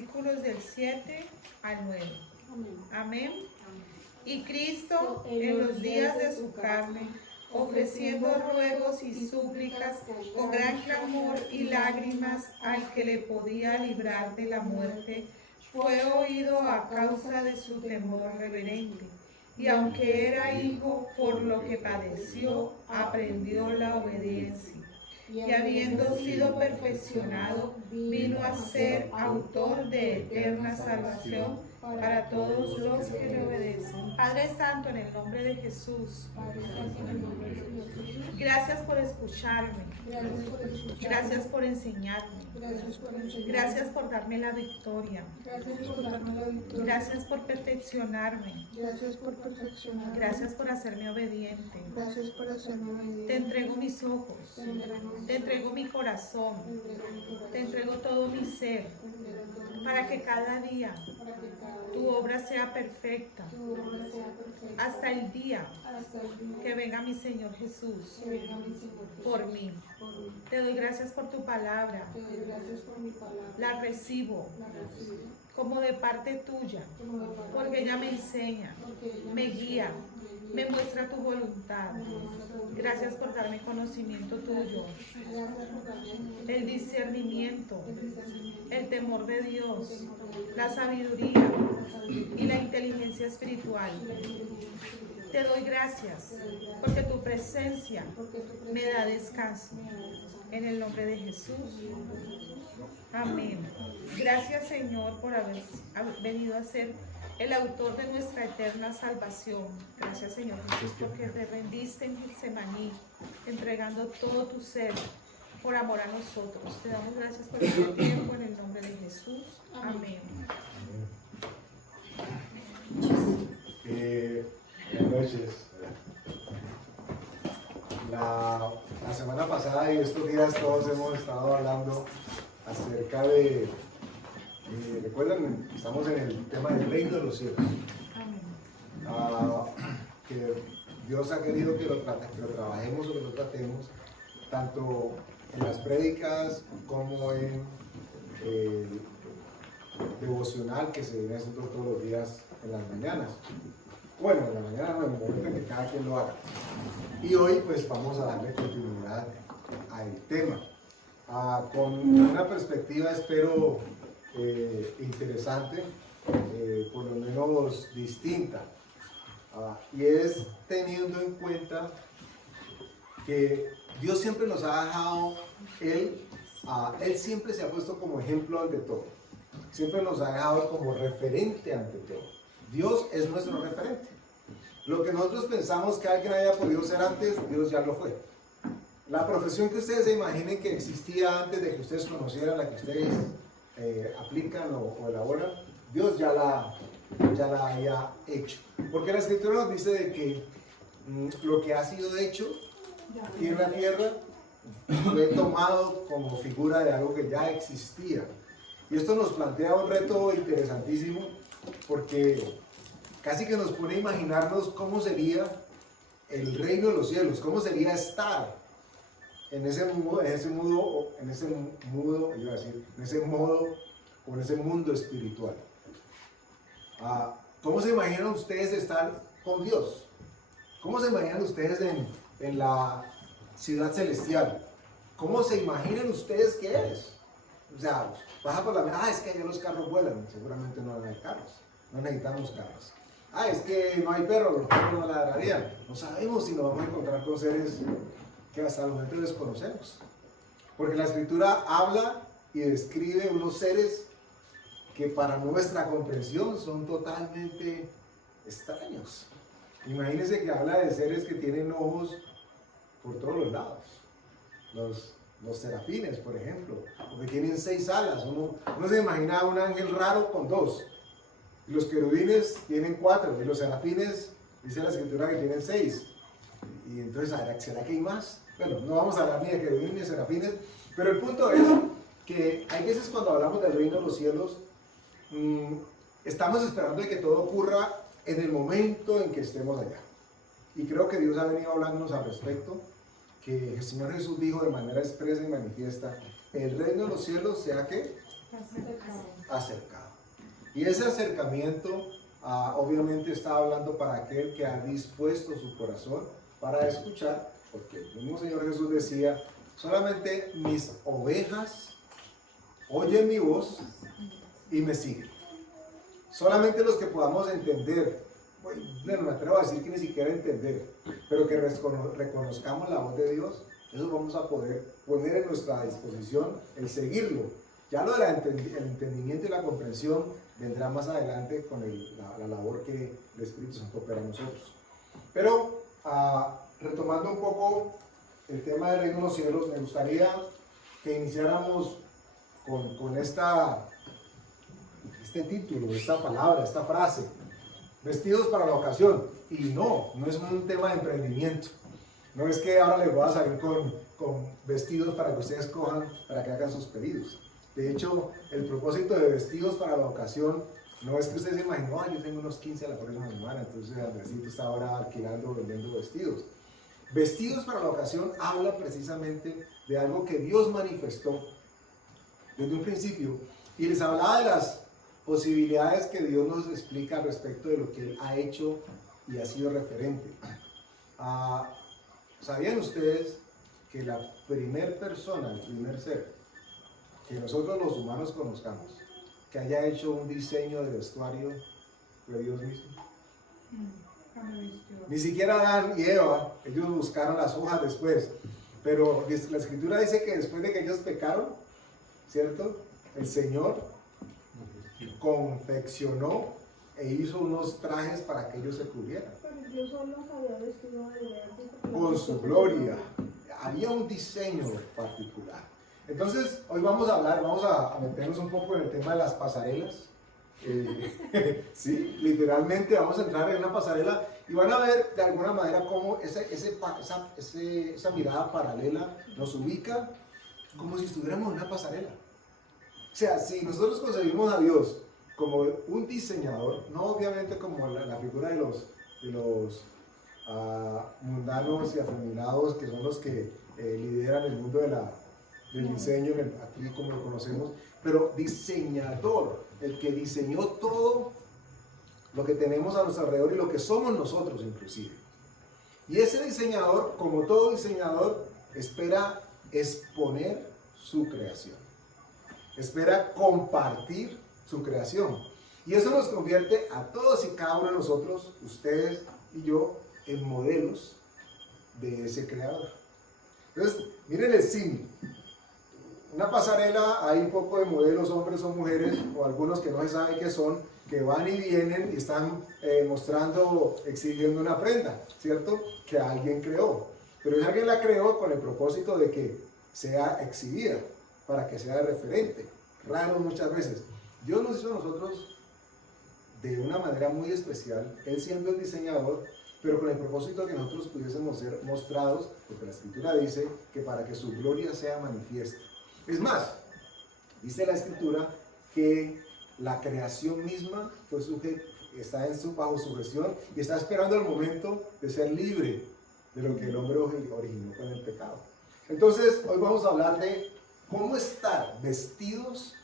versículos del 7 al 9. Amén. Amén. Y Cristo en los días de su carne, ofreciendo ruegos y súplicas con gran clamor y lágrimas al que le podía librar de la muerte, fue oído a causa de su temor reverente. Y aunque era hijo, por lo que padeció, aprendió la obediencia. Y habiendo sido perfeccionado, vino a ser autor de eterna salvación para todos los que le obedecen. Padre Santo, en el nombre de Jesús, gracias por escucharme, gracias por enseñarme, gracias por darme la victoria, gracias por perfeccionarme, gracias por hacerme obediente. Te entrego mis ojos, te entrego mi corazón, te entrego todo mi ser, para que cada día tu obra sea perfecta, hasta el día que venga mi Señor Jesús por mí. Te doy gracias por tu palabra, la recibo como de parte tuya, porque ella me enseña, me guía, me muestra tu voluntad. Gracias por darme conocimiento tuyo, el discernimiento, el temor de Dios, la sabiduría y la inteligencia espiritual. Te doy gracias porque tu presencia me da descanso. En el nombre de Jesús. Amén. Gracias, Señor, por haber venido a ser el autor de nuestra eterna salvación. Gracias, Señor Jesús, porque te rendiste en Getsemaní, entregando todo tu ser por amor a nosotros. Te damos gracias por este tiempo en el nombre de Jesús. Amén. Buenas noches. La semana pasada y estos días todos hemos estado hablando acerca de, recuerdan, estamos en el tema del reino de los cielos. Que Dios ha querido que lo trabajemos o que lo tratemos, tanto en las prédicas como en el devocional que se viene haciendo todos los días en las mañanas. Bueno, en la mañana no, en el momento en que cada quien lo haga. Y hoy pues vamos a darle continuidad al tema, con una perspectiva espero interesante, por lo menos distinta, y es teniendo en cuenta que Dios siempre nos ha dejado, Él siempre se ha puesto como ejemplo ante todo, siempre nos ha dejado como referente ante todo. Dios es nuestro referente. Lo que nosotros pensamos que alguien haya podido ser antes, Dios ya lo fue. La profesión que ustedes se imaginen que existía antes de que ustedes conocieran la que ustedes aplican o elaboran, Dios ya la haya hecho. Porque la Escritura nos dice de que lo que ha sido hecho aquí en la tierra fue tomado como figura de algo que ya existía. Y esto nos plantea un reto interesantísimo, porque casi que nos pone a imaginarnos cómo sería el reino de los cielos, cómo sería estar en ese modo o en ese mundo espiritual. ¿Cómo se imaginan ustedes estar con Dios? ¿Cómo se imaginan ustedes en la ciudad celestial? ¿Cómo se imaginan ustedes que es? O sea, baja por la es que allá los carros vuelan. Seguramente no hay carros, no necesitamos carros. Es que no hay perros, los perros no ladrarían. No sabemos si nos vamos a encontrar con seres que hasta el momento desconocemos. Porque la Escritura habla y describe unos seres que para nuestra comprensión son totalmente extraños. Imagínense que habla de seres que tienen ojos por todos los lados. Los serafines, por ejemplo, que tienen 6 alas. Uno se imagina un ángel raro con 2. Y los querubines tienen 4. Y los serafines, dice la Escritura, que tienen 6. Y entonces, ¿será que hay más? Bueno, no vamos a hablar ni de querubines ni de serafines. Pero el punto es que hay veces cuando hablamos del reino de los cielos, estamos esperando de que todo ocurra en el momento en que estemos allá. Y creo que Dios ha venido hablándonos al respecto, que el Señor Jesús dijo de manera expresa y manifiesta: el reino de los cielos sea que Acercado. Y ese acercamiento obviamente está hablando para aquel que ha dispuesto su corazón para escuchar, porque el mismo Señor Jesús decía, solamente mis ovejas oyen mi voz y me siguen. Solamente los que podamos entender, bueno, me atrevo a decir que ni siquiera entender, pero que reconozcamos la voz de Dios, eso vamos a poder poner en nuestra disposición el seguirlo. Ya lo del entendimiento y la comprensión vendrá más adelante con la labor que el Espíritu Santo opera en nosotros. Pero retomando un poco el tema del reino de los cielos, me gustaría que iniciáramos con este título, esta palabra, esta frase, vestidos para la ocasión. Y no es un tema de emprendimiento. No es que ahora les voy a salir con vestidos para que ustedes cojan, para que hagan sus pedidos. De hecho, el propósito de vestidos para la ocasión no es que ustedes se imaginen, yo tengo unos 15 a la próxima semana, entonces Andresito está ahora alquilando, vendiendo vestidos. Vestidos para la ocasión habla precisamente de algo que Dios manifestó desde un principio y les hablaba de las posibilidades que Dios nos explica respecto de lo que Él ha hecho y ha sido referente. ¿Sabían ustedes que la primer persona, el primer ser que nosotros los humanos conozcamos, que haya hecho un diseño de vestuario fue Dios mismo? Ni siquiera Adán y Eva, ellos buscaron las hojas después, pero la Escritura dice que después de que ellos pecaron, ¿cierto? El Señor confeccionó e hizo unos trajes para que ellos se cubrieran. Pero Dios solo había vestido de verde. Con su gloria. Había un diseño particular. Entonces, hoy vamos a meternos un poco en el tema de las pasarelas. Sí, literalmente vamos a entrar en una pasarela y van a ver de alguna manera cómo esa mirada paralela nos ubica como si estuviéramos en una pasarela. O sea, si nosotros concebimos a Dios como un diseñador, no obviamente como la figura de los mundanos y afeminados, que son los que lideran el mundo del diseño, aquí como lo conocemos, pero diseñador, el que diseñó todo lo que tenemos a nuestro alrededor y lo que somos nosotros inclusive. Y ese diseñador, como todo diseñador, espera exponer su creación. Espera compartir su creación. Y eso nos convierte a todos y cada uno de nosotros, ustedes y yo, en modelos de ese creador. Entonces, miren el cine. Una pasarela, hay un poco de modelos, hombres o mujeres, o algunos que no se sabe qué son, que van y vienen y están mostrando, exhibiendo una prenda, ¿cierto? Que alguien creó. Pero esa alguien la creó con el propósito de que sea exhibida, para que sea referente. Raro muchas veces. Dios nos hizo a nosotros de una manera muy especial, Él siendo el diseñador, pero con el propósito de que nosotros pudiésemos ser mostrados, porque la Escritura dice que para que su gloria sea manifiesta. Es más, dice la Escritura que la creación misma está bajo sujeción y está esperando el momento de ser libre de lo que el hombre originó con el pecado. Entonces, hoy vamos a hablar de cómo estar vestidos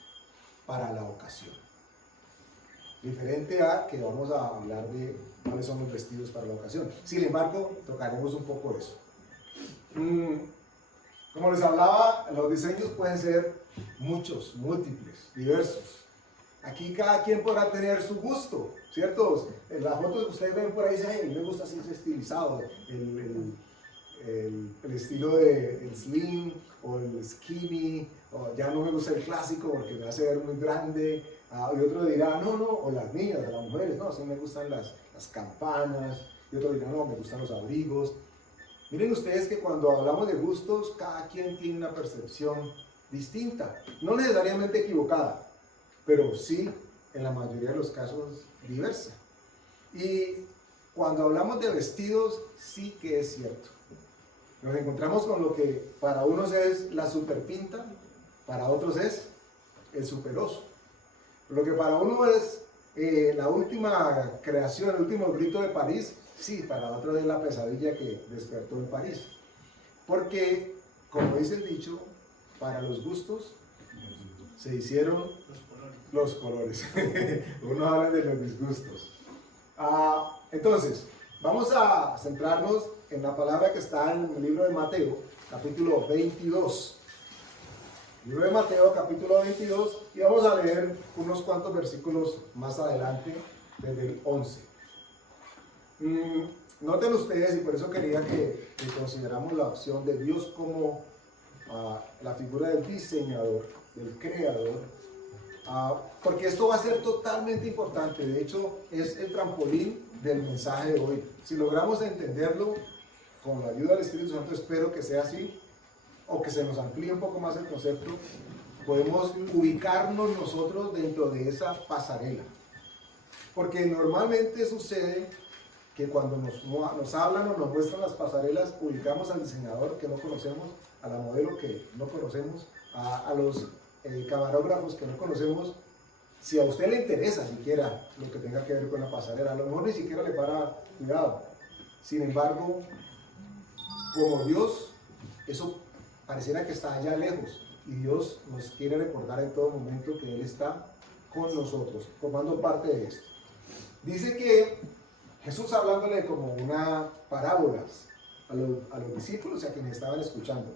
para la ocasión. Diferente a que vamos a hablar de cuáles son los vestidos para la ocasión. Sin embargo, tocaremos un poco de eso. Como les hablaba, los diseños pueden ser muchos, múltiples, diversos. Aquí cada quien podrá tener su gusto, ¿cierto? En las fotos que ustedes ven por ahí dicen, hey, me gusta así estilizado, el estilo del slim o el skinny, o ya no me gusta el clásico porque me hace ver muy grande, y otro dirá, no, o las niñas, las mujeres, no, sí me gustan las campanas, y otro dirá, no, me gustan los abrigos. Miren ustedes que cuando hablamos de gustos, cada quien tiene una percepción distinta, no necesariamente equivocada, pero sí, en la mayoría de los casos, diversa. Y cuando hablamos de vestidos, sí que es cierto. Nos encontramos con lo que para unos es la superpinta, para otros es el superoso. Lo que para uno es la última creación, el último grito de París, sí, para otros es la pesadilla que despertó en París. Porque, como dice el dicho, para los gustos se hicieron los colores. Unos hablan de los disgustos. Entonces, vamos a centrarnos en la palabra que está en el libro de Mateo, capítulo 22. Libro de Mateo, capítulo 22, y vamos a leer unos cuantos versículos más adelante, desde el 11. Noten ustedes, y por eso quería que consideramos la opción de Dios como la figura del diseñador, del creador, porque esto va a ser totalmente importante. De hecho, es el trampolín del mensaje de hoy. Si logramos entenderlo con la ayuda del Espíritu Santo, espero que sea así, o que se nos amplíe un poco más el concepto, podemos ubicarnos nosotros dentro de esa pasarela. Porque normalmente sucede que cuando nos hablan o nos muestran las pasarelas, ubicamos al diseñador que no conocemos, a la modelo que no conocemos, a los camarógrafos que no conocemos. Si a usted le interesa siquiera lo que tenga que ver con la pasarela, a lo mejor ni siquiera le para cuidado. Sin embargo, como Dios, eso pareciera que está allá lejos, y Dios nos quiere recordar en todo momento que Él está con nosotros, formando parte de esto. Dice que Jesús, hablándole como una parábola a los discípulos y a quienes estaban escuchando.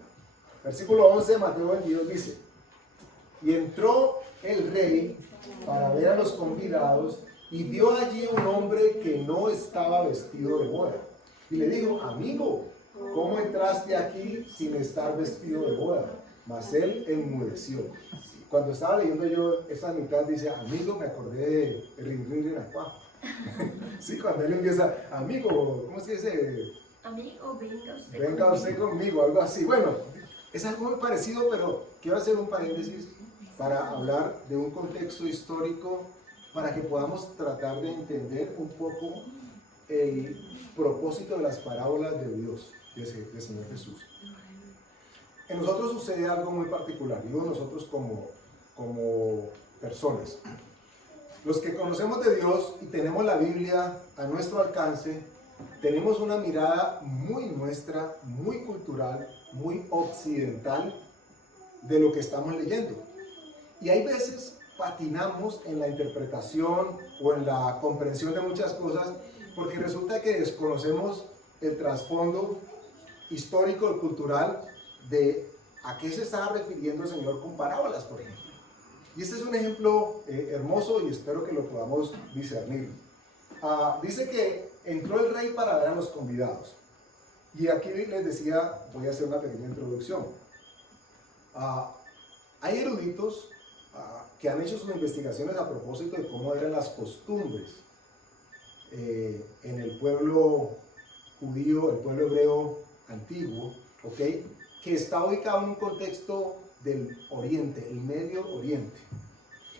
Versículo 11 de Mateo 22 dice: y entró el rey para ver a los convidados, y vio allí un hombre que no estaba vestido de boda. Y le dijo: amigo, ¿cómo entraste aquí sin estar vestido de boda? Mas él enmudeció. Cuando estaba leyendo yo esta mitad, dice: amigo, me acordé de Rin Aqua. Sí, cuando él empieza: amigo, ¿cómo se dice? Amigo, Venga usted conmigo, algo así. Bueno, es algo muy parecido, pero quiero hacer un paréntesis para hablar de un contexto histórico, para que podamos tratar de entender un poco el propósito de las parábolas de Dios, del Señor Jesús. En nosotros sucede algo muy particular, digo nosotros como personas. Los que conocemos de Dios y tenemos la Biblia a nuestro alcance, tenemos una mirada muy nuestra, muy cultural, muy occidental de lo que estamos leyendo. Y hay veces patinamos en la interpretación o en la comprensión de muchas cosas, porque resulta que desconocemos el trasfondo histórico y cultural de a qué se estaba refiriendo el Señor con parábolas, por ejemplo. Y este es un ejemplo hermoso, y espero que lo podamos discernir. Dice que entró el rey para ver a los convidados. Y aquí les decía, voy a hacer una pequeña introducción. Hay eruditos que han hecho sus investigaciones a propósito de cómo eran las costumbres en el pueblo judío, el pueblo hebreo antiguo, ¿okay? Que está ubicado en un contexto del Oriente, el Medio Oriente.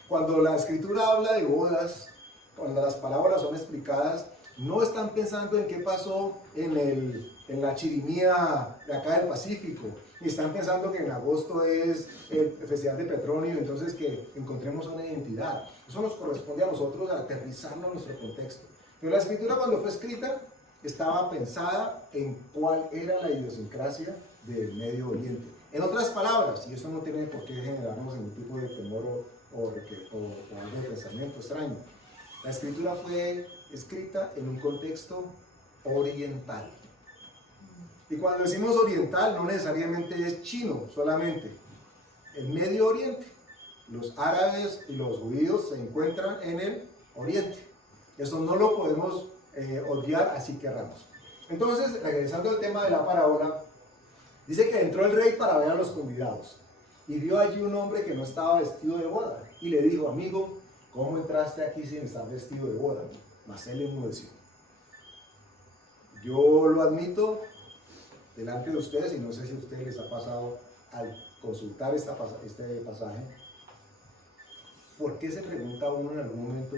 Cuando la Escritura habla de bodas, cuando las palabras son explicadas, no están pensando en qué pasó en la chirimía de acá del Pacífico, ni están pensando que en agosto es el Festival de Petronio, entonces que encontremos una identidad. Eso nos corresponde a nosotros aterrizarnos en nuestro contexto. Pero la Escritura, cuando fue escrita, estaba pensada en cuál era la idiosincrasia del Medio Oriente. En otras palabras, y esto no tiene por qué generarnos ningún tipo de temor o algún pensamiento extraño, la Escritura fue escrita en un contexto oriental. Y cuando decimos oriental, no necesariamente es chino solamente. El Medio Oriente, los árabes y los judíos se encuentran en el Oriente. Eso no lo podemos odiar así que querramos. Entonces, regresando al tema de la parábola, dice que entró el rey para ver a los convidados y vio allí un hombre que no estaba vestido de boda y le dijo: amigo, ¿cómo entraste aquí sin estar vestido de boda? Mas él enmudeció. Yo lo admito delante de ustedes, y no sé si a ustedes les ha pasado al consultar este pasaje, ¿por qué se pregunta uno en algún momento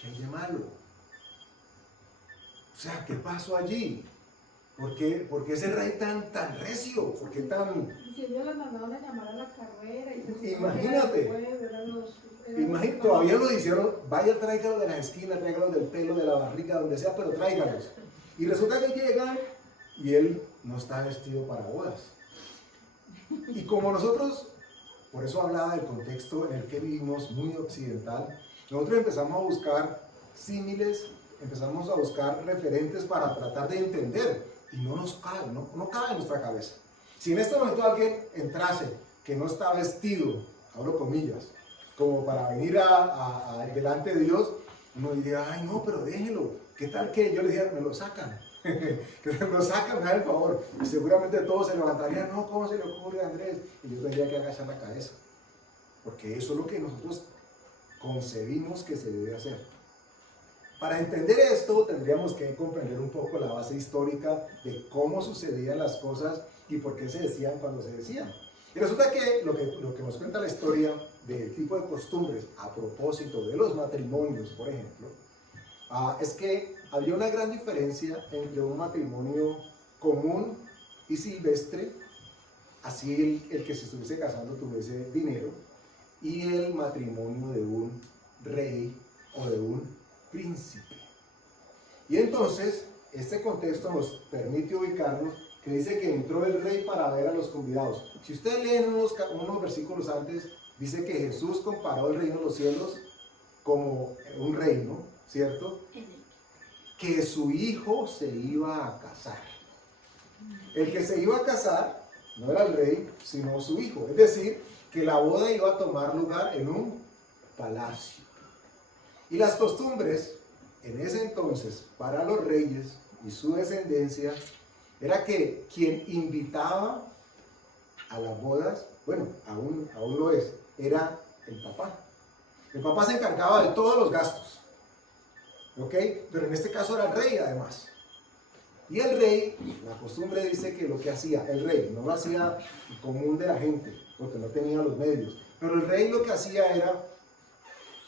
qué hay de malo? O sea, ¿qué pasó allí? ¿Por qué ese rey tan recio? ¿Por qué tan...? Si ellos los mandaron a llamar a la carrera y se Imagínate. Imagínate, todavía lo hicieron: vaya, tráigalos de las esquinas, tráigalos del pelo, de la barriga, donde sea, pero tráigalos. Y resulta que llegan y él no está vestido para bodas. Y como nosotros por eso hablaba del contexto en el que vivimos, muy occidental. Nosotros empezamos a buscar símiles, empezamos a buscar referentes para tratar de entender, y no nos cabe, no cabe en nuestra cabeza. Si en este momento alguien entrase que no está vestido, abro comillas, como para venir delante de Dios, uno diría, ay no, pero déjelo, ¿qué tal que yo le diría, me lo sacan? Que me lo sacan, me da el favor. Y seguramente todos se levantarían, no, ¿cómo se le ocurre a Andrés? Y yo tendría que agachar la cabeza, porque eso es lo que nosotros concebimos que se debe hacer. Para entender esto tendríamos que comprender un poco la base histórica de cómo sucedían las cosas y por qué se decían cuando se decían. Y resulta que lo que nos cuenta la historia del tipo de costumbres a propósito de los matrimonios, por ejemplo, es que había una gran diferencia entre un matrimonio común y silvestre, así el que se estuviese casando tuviese dinero, y el matrimonio de un rey o de un príncipe. Y entonces, este contexto nos permite ubicarnos, que dice que entró el rey para ver a los convidados. Si ustedes leen unos versículos antes, dice que Jesús comparó el reino de los cielos como un reino, ¿cierto? Que su hijo se iba a casar. El que se iba a casar no era el rey, sino su hijo. Es decir, que la boda iba a tomar lugar en un palacio. Y las costumbres en ese entonces para los reyes y su descendencia era que quien invitaba a las bodas, bueno, aún lo es, era el papá. El papá se encargaba de todos los gastos, ¿ok? Pero en este caso era el rey además. Y el rey, la costumbre dice que lo que hacía, el rey, no lo hacía el común de la gente, porque no tenía los medios, pero el rey lo que hacía era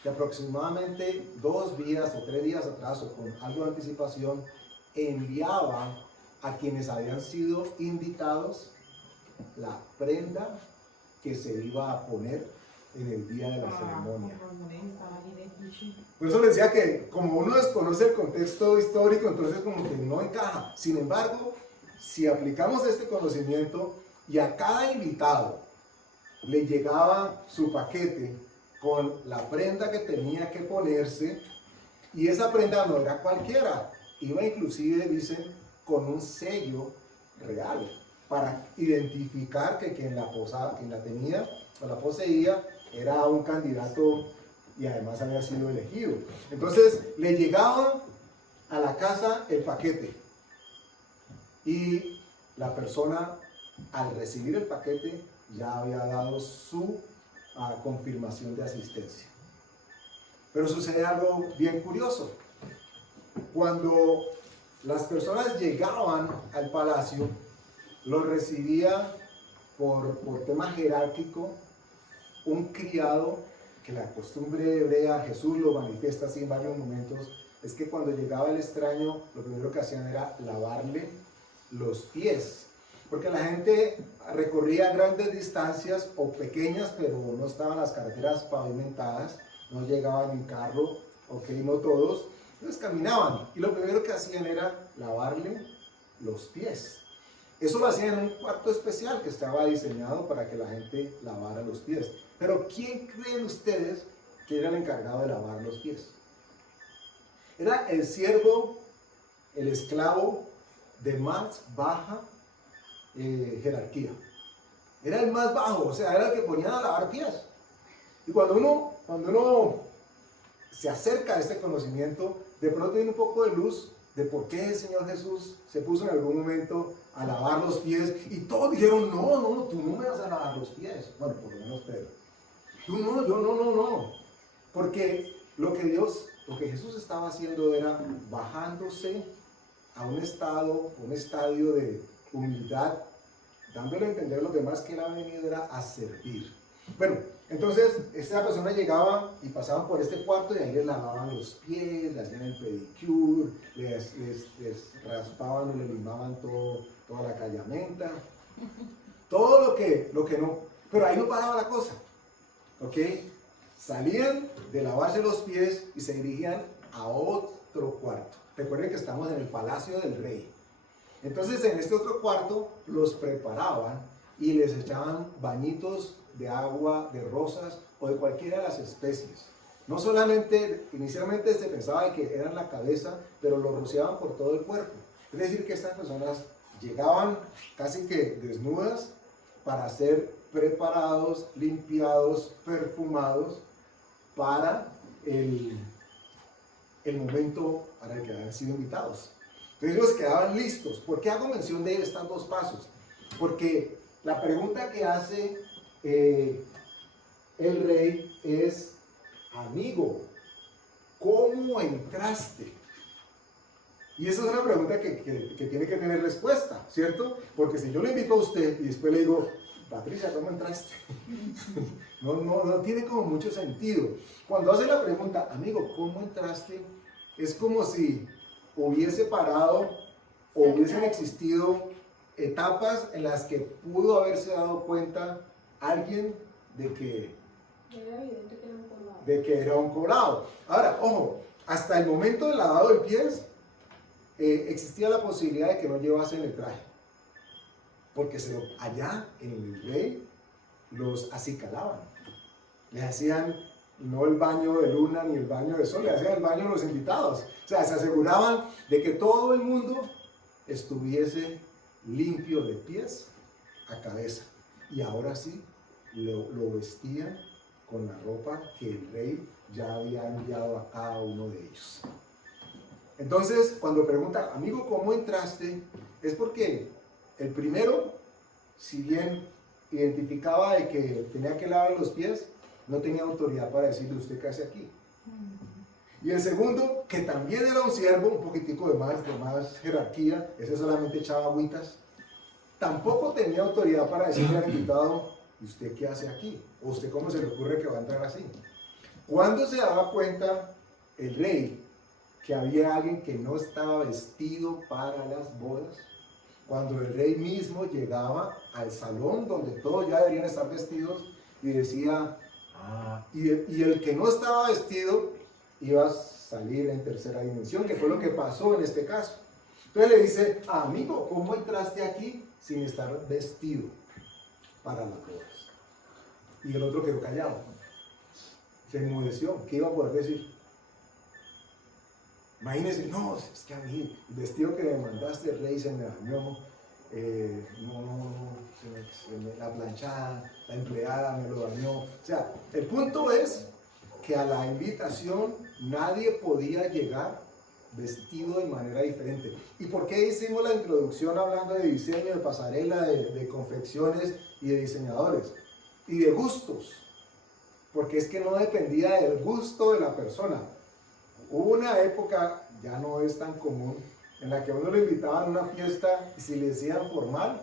que aproximadamente 2 días o 3 días atrás, o con algo de anticipación, enviaba a quienes habían sido invitados la prenda que se iba a poner en el día de la ceremonia. Por eso les decía que como uno desconoce el contexto histórico, entonces como que no encaja. Sin embargo, si aplicamos este conocimiento y a cada invitado le llegaba su paquete con la prenda que tenía que ponerse, y esa prenda no era cualquiera, iba inclusive, dicen, con un sello real, para identificar que quien la tenía o la poseía era un candidato y además había sido elegido. Entonces le llegaba a la casa el paquete y la persona al recibir el paquete ya había dado su confirmación de asistencia. Pero sucede algo bien curioso. Cuando las personas llegaban al palacio, los recibía por tema jerárquico un criado, que la costumbre hebrea, Jesús lo manifiesta así en varios momentos, es que cuando llegaba el extraño, lo primero que hacían era lavarle los pies, porque la gente recorría grandes distancias o pequeñas, pero no estaban las carreteras pavimentadas, no llegaban en carro, ok, no todos, entonces caminaban, y lo primero que hacían era lavarle los pies. Eso lo hacían en un cuarto especial que estaba diseñado para que la gente lavara los pies. Pero ¿quién creen ustedes que era el encargado de lavar los pies? Era el siervo, el esclavo de más baja jerarquía. Era el más bajo, o sea, era el que ponía a lavar pies. Y cuando uno se acerca a este conocimiento, de pronto tiene un poco de luz de por qué el Señor Jesús se puso en algún momento a lavar los pies, y todos dijeron, no, tú no me vas a lavar los pies. Bueno, por lo menos Pedro. Tú no, yo no. Porque lo que Jesús estaba haciendo era bajándose a un estadio de humildad, dándole a entender a los demás que él ha venido era a servir. Bueno, entonces esta persona llegaba y pasaban por este cuarto y ahí les lavaban los pies, le hacían el pedicure, les raspaban o le limaban toda la callamenta, todo lo que no, pero ahí no paraba la cosa, ¿ok? Salían de lavarse los pies y se dirigían a otro cuarto. Recuerden que estamos en el palacio del rey. Entonces en este otro cuarto los preparaban y les echaban bañitos de agua, de rosas o de cualquiera de las especies. No solamente, inicialmente se pensaba que eran la cabeza, pero lo rociaban por todo el cuerpo. Es decir, que estas personas llegaban casi que desnudas para ser preparados, limpiados, perfumados para el momento para el que habían sido invitados. Entonces ellos quedaban listos. ¿Por qué hago mención de estos dos pasos? Porque la pregunta que hace el rey es: amigo, ¿cómo entraste? Y esa es una pregunta que tiene que tener respuesta, ¿cierto? Porque si yo le invito a usted y después le digo: Patricia, ¿cómo entraste? No tiene como mucho sentido. Cuando hace la pregunta: amigo, ¿cómo entraste? Es como si hubiese parado o hubiesen existido etapas en las que pudo haberse dado cuenta alguien de que Era evidente que era un colado. era un colado. Ahora, ojo, hasta el momento del lavado de pies existía la posibilidad de que no llevasen el traje, porque allá en el rey los acicalaban, les hacían no el baño de luna ni el baño de sol, le hacían el baño a los invitados. O sea, se aseguraban de que todo el mundo estuviese limpio de pies a cabeza. Y ahora sí, lo vestían con la ropa que el rey ya había enviado a cada uno de ellos. Entonces, cuando pregunta: amigo, ¿cómo entraste? Es porque el primero, si bien identificaba de que tenía que lavar los pies, no tenía autoridad para decirle: ¿usted qué hace aquí? Y el segundo, que también era un siervo, un poquitico de más jerarquía, ese solamente echaba agüitas, tampoco tenía autoridad para decirle al invitado: ¿y usted qué hace aquí? ¿O usted cómo se le ocurre que va a entrar así? ¿Cuándo se daba cuenta el rey que había alguien que no estaba vestido para las bodas? Cuando el rey mismo llegaba al salón donde todos ya deberían estar vestidos y decía: y el que no estaba vestido iba a salir en tercera dimensión, que fue lo que pasó en este caso. Entonces le dice: amigo, ¿cómo entraste aquí sin estar vestido para las bodas? Y el otro quedó callado, se enmudeció. ¿Qué iba a poder decir? Imagínense: no, es que a mí el vestido que me mandaste, rey, se me dañó, la planchada, la empleada me lo dañó. O sea, el punto es que a la invitación nadie podía llegar vestido de manera diferente. ¿Y por qué hicimos la introducción hablando de diseño, de pasarela, de confecciones y de diseñadores? Y de gustos. Porque es que no dependía del gusto de la persona. Hubo una época, ya no es tan común, en la que a uno le invitaban a una fiesta y si le decían formal,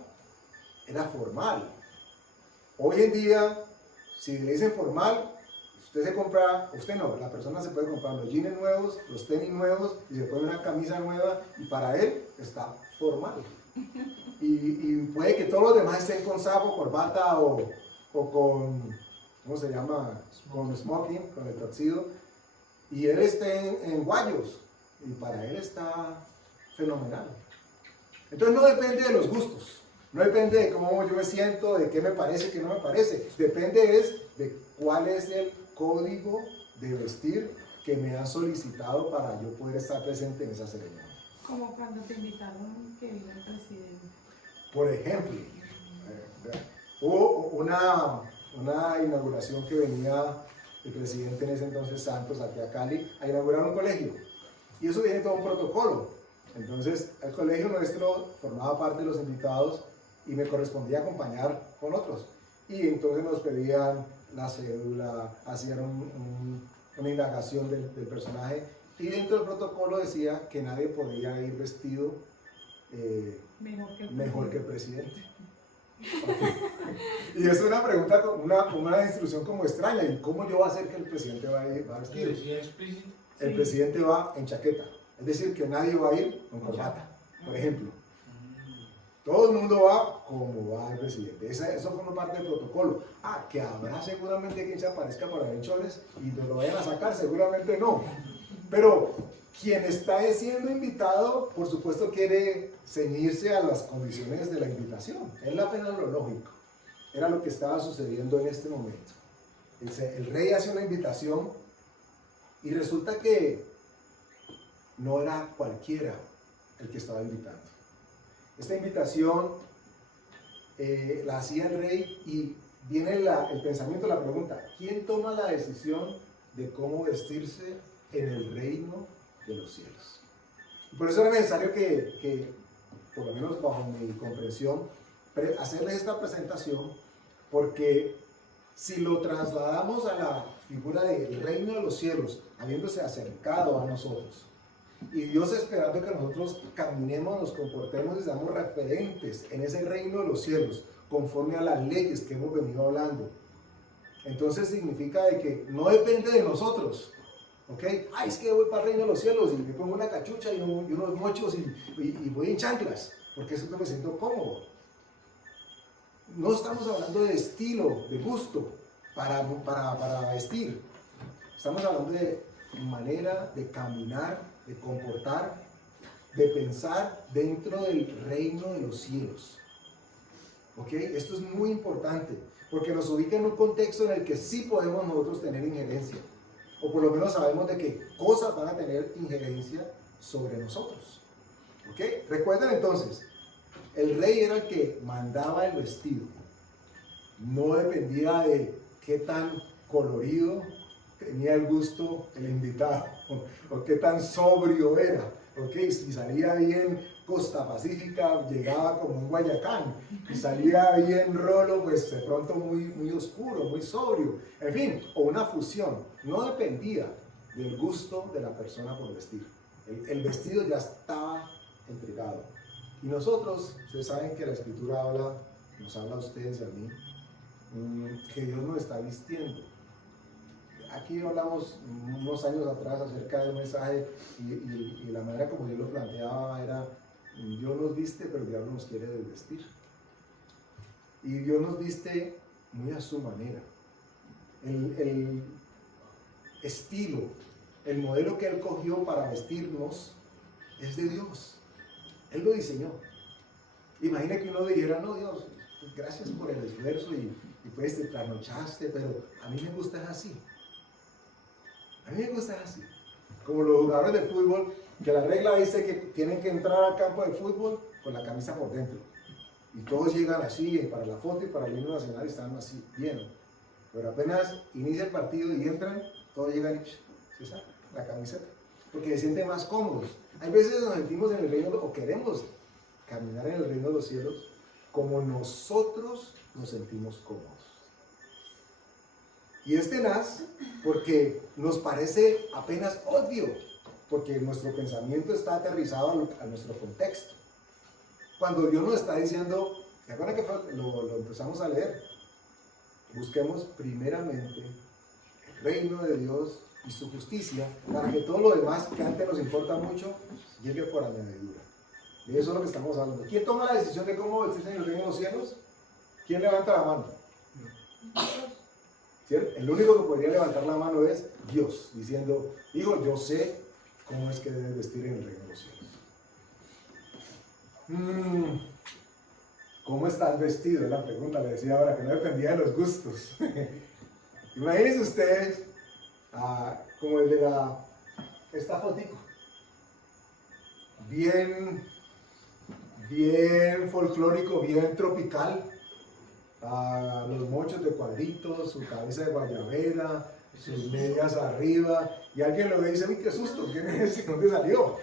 era formal. Hoy en día, si le dicen formal, la persona se puede comprar los jeans nuevos, los tenis nuevos y se pone una camisa nueva y para él está formal. Y puede que todos los demás estén con saco, corbata o con, ¿cómo se llama? Con smoking, con el tuxedo. Y él esté en guayos y para él está fenomenal. Entonces no depende de los gustos, no depende de cómo yo me siento, de qué me parece, qué no me parece. Depende de cuál es el código de vestir que me han solicitado para yo poder estar presente en esa ceremonia. Como cuando te invitaron que vino el presidente. Por ejemplo, hubo una inauguración que venía el presidente en ese entonces, Santos, aquí a Cali, a inaugurar un colegio. Y eso tiene todo un protocolo. Entonces, el colegio nuestro formaba parte de los invitados y me correspondía acompañar con otros. Y entonces nos pedían la cédula, hacían una indagación del personaje. Y dentro del protocolo decía que nadie podía ir vestido mejor que el presidente. Okay. Y es una pregunta, una instrucción como extraña. ¿Y cómo yo voy a hacer que el presidente va vestido? El presidente va en chaqueta. Es decir, que nadie va a ir con corbata, por ejemplo. Todo el mundo va como va el presidente. Eso forma parte del protocolo. Que habrá seguramente quien se aparezca para ver choles y nos lo vayan a sacar, seguramente no. Pero quien está siendo invitado, por supuesto, quiere ceñirse a las condiciones de la invitación. Es apenas lo lógico. era lo que estaba sucediendo en este momento. El rey hace una invitación y resulta que no era cualquiera el que estaba invitando. Esta invitación la hacía el rey y viene el pensamiento, la pregunta: ¿quién toma la decisión de cómo vestirse en el reino de los cielos? Y por eso era necesario que, por lo menos bajo mi comprensión, hacerles esta presentación, porque si lo trasladamos a la figura del reino de los cielos, habiéndose acercado a nosotros, y Dios esperando que nosotros caminemos, nos comportemos y seamos referentes en ese reino de los cielos, conforme a las leyes que hemos venido hablando, entonces significa de que no depende de nosotros, ¿ok? Ay, es que voy para el reino de los cielos y me pongo una cachucha y unos mochos y voy en chanclas, porque eso es lo que me siento cómodo. No estamos hablando de estilo, de gusto para vestir. Estamos hablando de manera de caminar, de comportar, de pensar dentro del reino de los cielos. ¿Ok? Esto es muy importante, porque nos ubica en un contexto en el que sí podemos nosotros tener injerencia, o por lo menos sabemos de qué cosas van a tener injerencia sobre nosotros. ¿Ok? Recuerden entonces, el rey era el que mandaba el vestido. No dependía de qué tan colorido tenía el gusto el invitado, o qué tan sobrio era. ¿Ok? Si salía bien Costa Pacífica, llegaba como un Guayacán. Si salía bien Rolo, pues de pronto muy oscuro, muy sobrio. En fin, o una fusión. No dependía del gusto de la persona por vestir. El vestido ya estaba entregado. Y nosotros, ustedes saben que la Escritura nos habla a ustedes y a mí, que Dios nos está vistiendo. Aquí hablamos unos años atrás acerca de un mensaje y la manera como yo lo planteaba era: Dios nos viste, pero el diablo nos quiere desvestir. Y Dios nos viste muy a su manera. El estilo, el modelo que Él cogió para vestirnos es de Dios. Él lo diseñó. Imagina que uno dijera: no, Dios, gracias por el esfuerzo y pues te trasnochaste, pero a mí me gusta así. A mí me gusta así. Como los jugadores de fútbol, que la regla dice que tienen que entrar al campo de fútbol con la camisa por dentro. Y todos llegan así, para la foto y para el himno nacional están así, bien. Pero apenas inicia el partido y entran, todos llegan y se sacan la camiseta. Porque se sienten más cómodos. Hay veces nos sentimos en el reino, o queremos caminar en el reino de los cielos, como nosotros nos sentimos cómodos. Y es tenaz porque nos parece apenas obvio, porque nuestro pensamiento está aterrizado a nuestro contexto. Cuando Dios nos está diciendo, ¿se acuerdan que lo empezamos a leer? Busquemos primeramente el reino de Dios y su justicia, para que todo lo demás que antes nos importa mucho llegue por añadidura. Y eso es lo que estamos hablando. ¿Quién toma la decisión de cómo vestirse en el reino de los cielos? ¿Quién levanta la mano? ¿Cierto? El único que podría levantar la mano es Dios, diciendo: hijo, yo sé cómo es que debes vestir en el reino de los cielos. ¿Cómo estás vestido? Es la pregunta, le decía ahora, que no dependía de los gustos. Imagínense ustedes, como el de esta fotico, bien folclórico, bien tropical. Los mochos de cuadritos, su cabeza de guayabera, sus medias arriba, y alguien lo ve y dice: uy, qué susto, ¿quién es ese? ¿Dónde salió?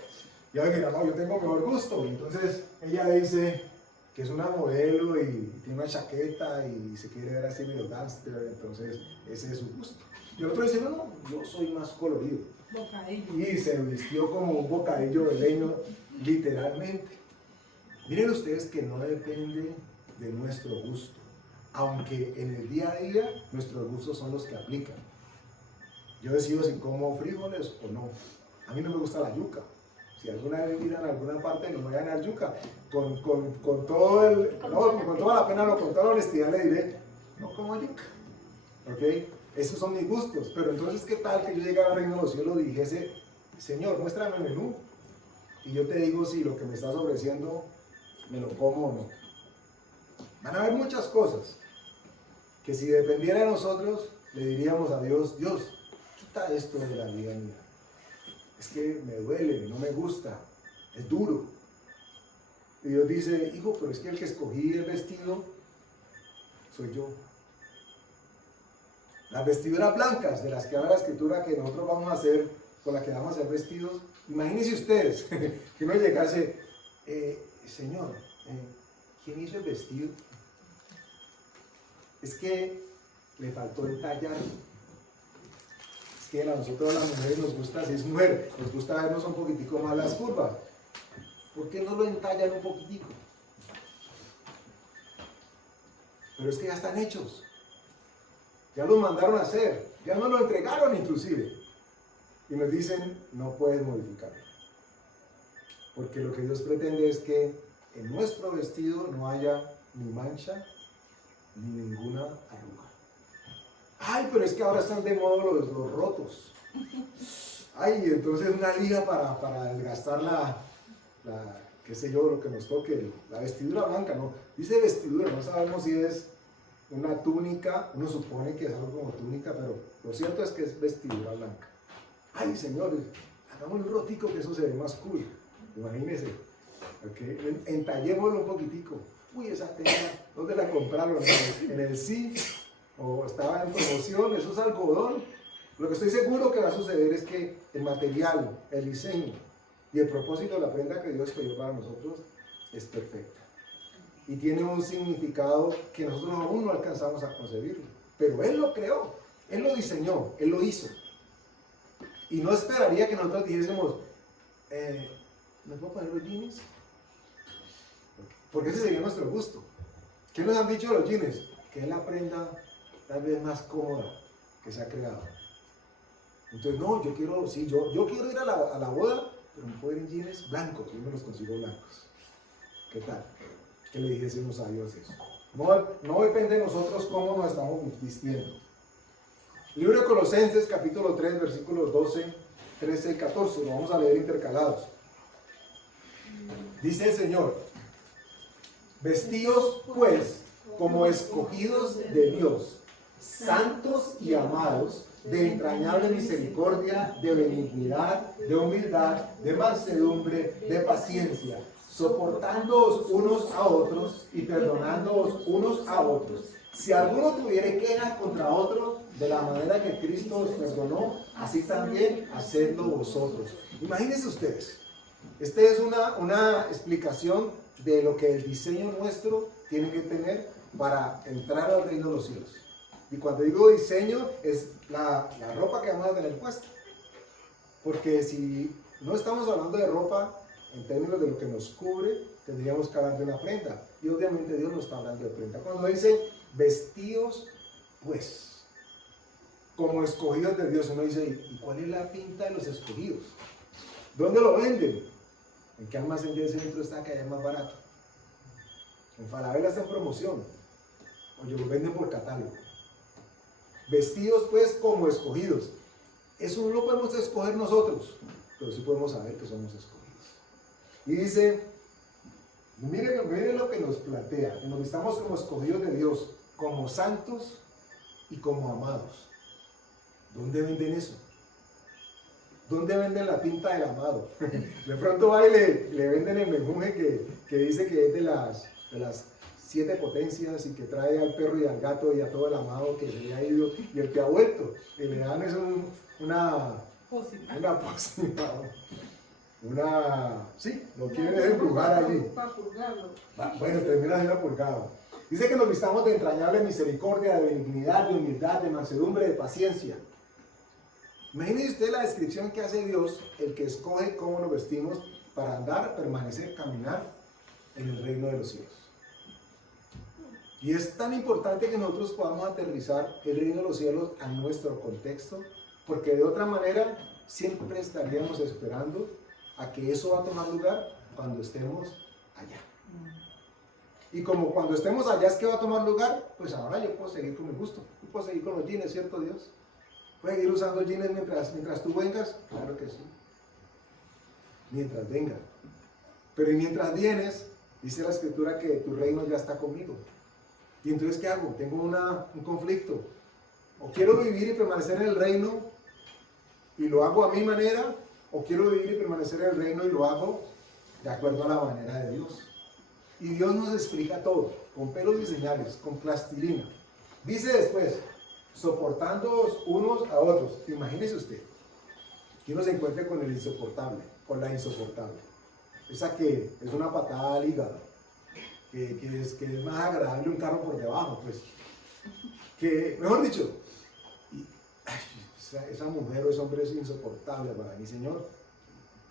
Y alguien dirá: no, yo tengo mejor gusto. Y entonces ella dice que es una modelo y tiene una chaqueta y se quiere ver así medio gangster, entonces ese es su gusto. Y el otro dice: no, yo soy más colorido. Bocadillo. Y se vistió como un bocadillo de leño, literalmente. Miren ustedes que no depende de nuestro gusto, aunque en el día a día nuestros gustos son los que aplican. Yo decido si como frijoles o no. A mí no me gusta la yuca. Si alguna vez miran alguna parte, no me vayan a dar yuca. Con toda la pena, no, con toda la honestidad le diré: no como yuca. ¿Ok? Esos son mis gustos. Pero entonces, ¿qué tal que yo llegara al reino de los cielos y dijese: Señor, muéstrame el menú? Y yo te digo si lo que me estás ofreciendo me lo como o no. Van a haber muchas cosas. que si dependiera de nosotros, le diríamos a Dios, Dios, quita esto de la vida mía. Es que me duele, no me gusta, es duro. Y Dios dice, hijo, pero es que el que escogí el vestido soy yo. Las vestiduras blancas de las que habla la escritura que nosotros vamos a hacer, con las que vamos a hacer vestidos, imagínense ustedes que uno llegase, Señor, ¿quién hizo el vestido? Es que le faltó entallar. Es que a nosotros las mujeres nos gusta, si es mujer, nos gusta vernos un poquitico más las curvas. ¿Por qué no lo entallan un poquitico? Pero es que ya están hechos. Ya los mandaron a hacer. Ya nos lo entregaron inclusive. Y nos dicen, no puedes modificarlo. Porque lo que Dios pretende es que en nuestro vestido no haya ni mancha, ni ninguna arruga. Ay, pero es que ahora están de moda los rotos. Ay, entonces una liga para desgastar qué sé yo, lo que nos toque, la vestidura blanca, ¿no? Dice vestidura, no sabemos si es una túnica, uno supone que es algo como túnica, pero lo cierto es que es vestidura blanca. Ay, señores, hagamos un rotico que eso se ve más cool, imagínense. Okay. Entallémoslo un poquitico. Uy, esa tela, ¿dónde la compraron? En el sí, o estaba en promoción, eso es algodón. Lo que estoy seguro que va a suceder es que el material, el diseño y el propósito de la prenda que Dios escogió para nosotros es perfecta. Y tiene un significado que nosotros aún no alcanzamos a concebirlo. Pero Él lo creó, Él lo diseñó, Él lo hizo. Y no esperaría que nosotros dijésemos, ¿me puedo poner los jeans? Porque ese sería nuestro gusto. ¿Qué nos han dicho los jeans? Que es la prenda tal vez más cómoda que se ha creado. Entonces, no, yo quiero ir a la boda, pero me puedo ir en jeans blancos, yo me los consigo blancos. ¿Qué tal? Que le dijésemos a Dios eso. No depende de nosotros cómo nos estamos vistiendo. Libro de Colosenses, capítulo 3, versículos 12, 13 y 14, lo vamos a leer intercalados. Dice el Señor, vestíos pues como escogidos de Dios, santos y amados, de entrañable misericordia, de benignidad, de humildad, de mansedumbre, de paciencia, soportándoos unos a otros y perdonándoos unos a otros. Si alguno tuviere quejas contra otro, de la manera que Cristo os perdonó, así también hacedlo vosotros. Imagínense ustedes, esta es una explicación de lo que el diseño nuestro tiene que tener para entrar al reino de los cielos. Y cuando digo diseño, es la ropa que vamos a tener puesta. Porque si no estamos hablando de ropa en términos de lo que nos cubre, tendríamos que hablar de una prenda. Y obviamente Dios no está hablando de prenda. Cuando dice vestidos, pues, como escogidos de Dios, uno dice, ¿y cuál es la pinta de los escogidos? ¿Dónde lo venden? ¿En qué almacén de centro está que es más barato? En Falabella está en promoción. O lo venden por catálogo. Vestidos pues como escogidos. Eso no lo podemos escoger nosotros, pero sí podemos saber que somos escogidos. Y dice, miren lo que nos plantea. Nos estamos como escogidos de Dios, como santos y como amados. ¿Dónde venden eso? ¿Dónde venden la pinta del amado? De pronto va y le venden el menjunje que dice que es de las 7 potencias y que trae al perro y al gato y a todo el amado que se le ha ido y el que ha vuelto. Y le dan una pócima. Sí, lo quieren embrujar allí. Para purgarlo. Bueno, termina siendo purgado. Dice que nos vistamos de entrañable misericordia, de benignidad, de humildad, de mansedumbre, de paciencia. Imagínese usted la descripción que hace Dios, el que escoge cómo nos vestimos para andar, permanecer, caminar en el reino de los cielos. Y es tan importante que nosotros podamos aterrizar el reino de los cielos a nuestro contexto, porque de otra manera siempre estaríamos esperando a que eso va a tomar lugar cuando estemos allá. Y como cuando estemos allá es que va a tomar lugar, pues ahora yo puedo seguir con mi gusto. Yo puedo seguir con los jeans, ¿cierto Dios? ¿Puedes ir usando jeans mientras tú vengas? Claro que sí. Mientras venga. Pero y mientras vienes, dice la Escritura que tu reino ya está conmigo. ¿Y entonces qué hago? Tengo un conflicto. O quiero vivir y permanecer en el reino y lo hago a mi manera, o quiero vivir y permanecer en el reino y lo hago de acuerdo a la manera de Dios. Y Dios nos explica todo, con pelos y señales, con plastilina. Dice después, soportándoos unos a otros. Imagínese usted que uno se encuentre con el insoportable, con la insoportable. Esa que es una patada al hígado, que es más agradable un carro por debajo, pues. Que, mejor dicho, esa mujer o ese hombre es insoportable para mí, Señor.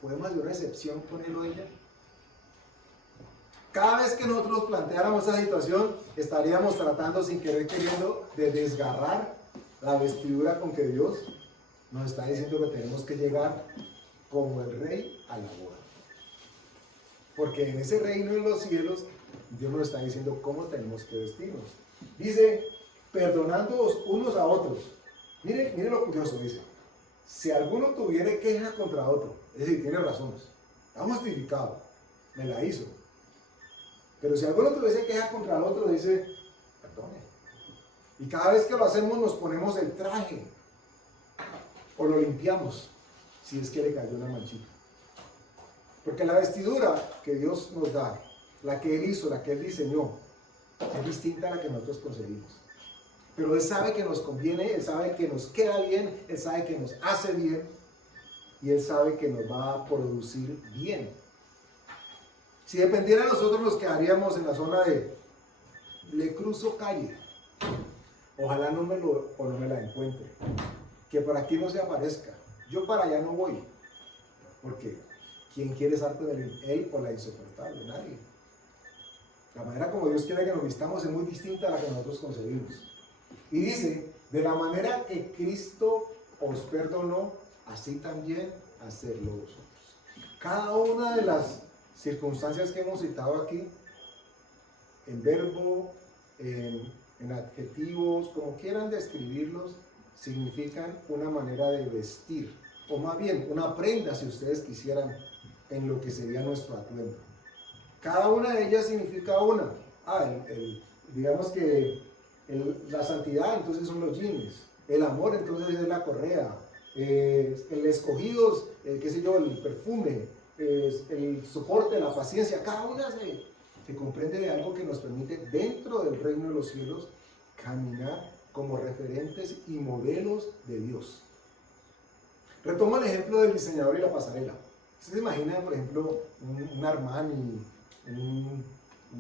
¿Podemos hacer una excepción con él o ella? Cada vez que nosotros planteáramos esa situación, estaríamos tratando sin querer queriendo de desgarrar la vestidura con que Dios nos está diciendo que tenemos que llegar como el rey a la boda. Porque en ese reino de los cielos, Dios nos está diciendo cómo tenemos que vestirnos. Dice, perdonándoos unos a otros. Mire lo curioso, dice. Si alguno tuviere queja contra otro, es decir, tiene razones, está justificado, me la hizo. Pero si alguno tuviese queja contra el otro, dice, perdone. Y cada vez que lo hacemos nos ponemos el traje o lo limpiamos, si es que le cayó una manchita. Porque la vestidura que Dios nos da, la que Él hizo, la que Él diseñó, es distinta a la que nosotros conseguimos. Pero Él sabe que nos conviene, Él sabe que nos queda bien, Él sabe que nos hace bien y Él sabe que nos va a producir bien. Si dependiera de nosotros, nos quedaríamos en la zona de le cruzo calle. Ojalá no me la encuentre. Que por aquí no se aparezca. Yo para allá no voy. Porque ¿quién quiere estar con él o la insoportable? Nadie. La manera como Dios quiere que nos vistamos es muy distinta a la que nosotros concebimos. Y dice, de la manera que Cristo os perdonó, así también hacerlo vosotros. Cada una de las circunstancias que hemos citado aquí, en verbo, en adjetivos, como quieran describirlos, significan una manera de vestir, o más bien una prenda, si ustedes quisieran, en lo que sería nuestro atuendo. Cada una de ellas significa una. Digamos que la santidad, entonces son los jeans. El amor, entonces es la correa. El escogido, qué sé yo, el perfume. El soporte, la paciencia. Cada una se comprende de algo que nos permite, dentro del reino de los cielos, caminar como referentes y modelos de Dios. Retomo el ejemplo del diseñador y la pasarela. ¿Ustedes se imaginan, por ejemplo, un Armani, un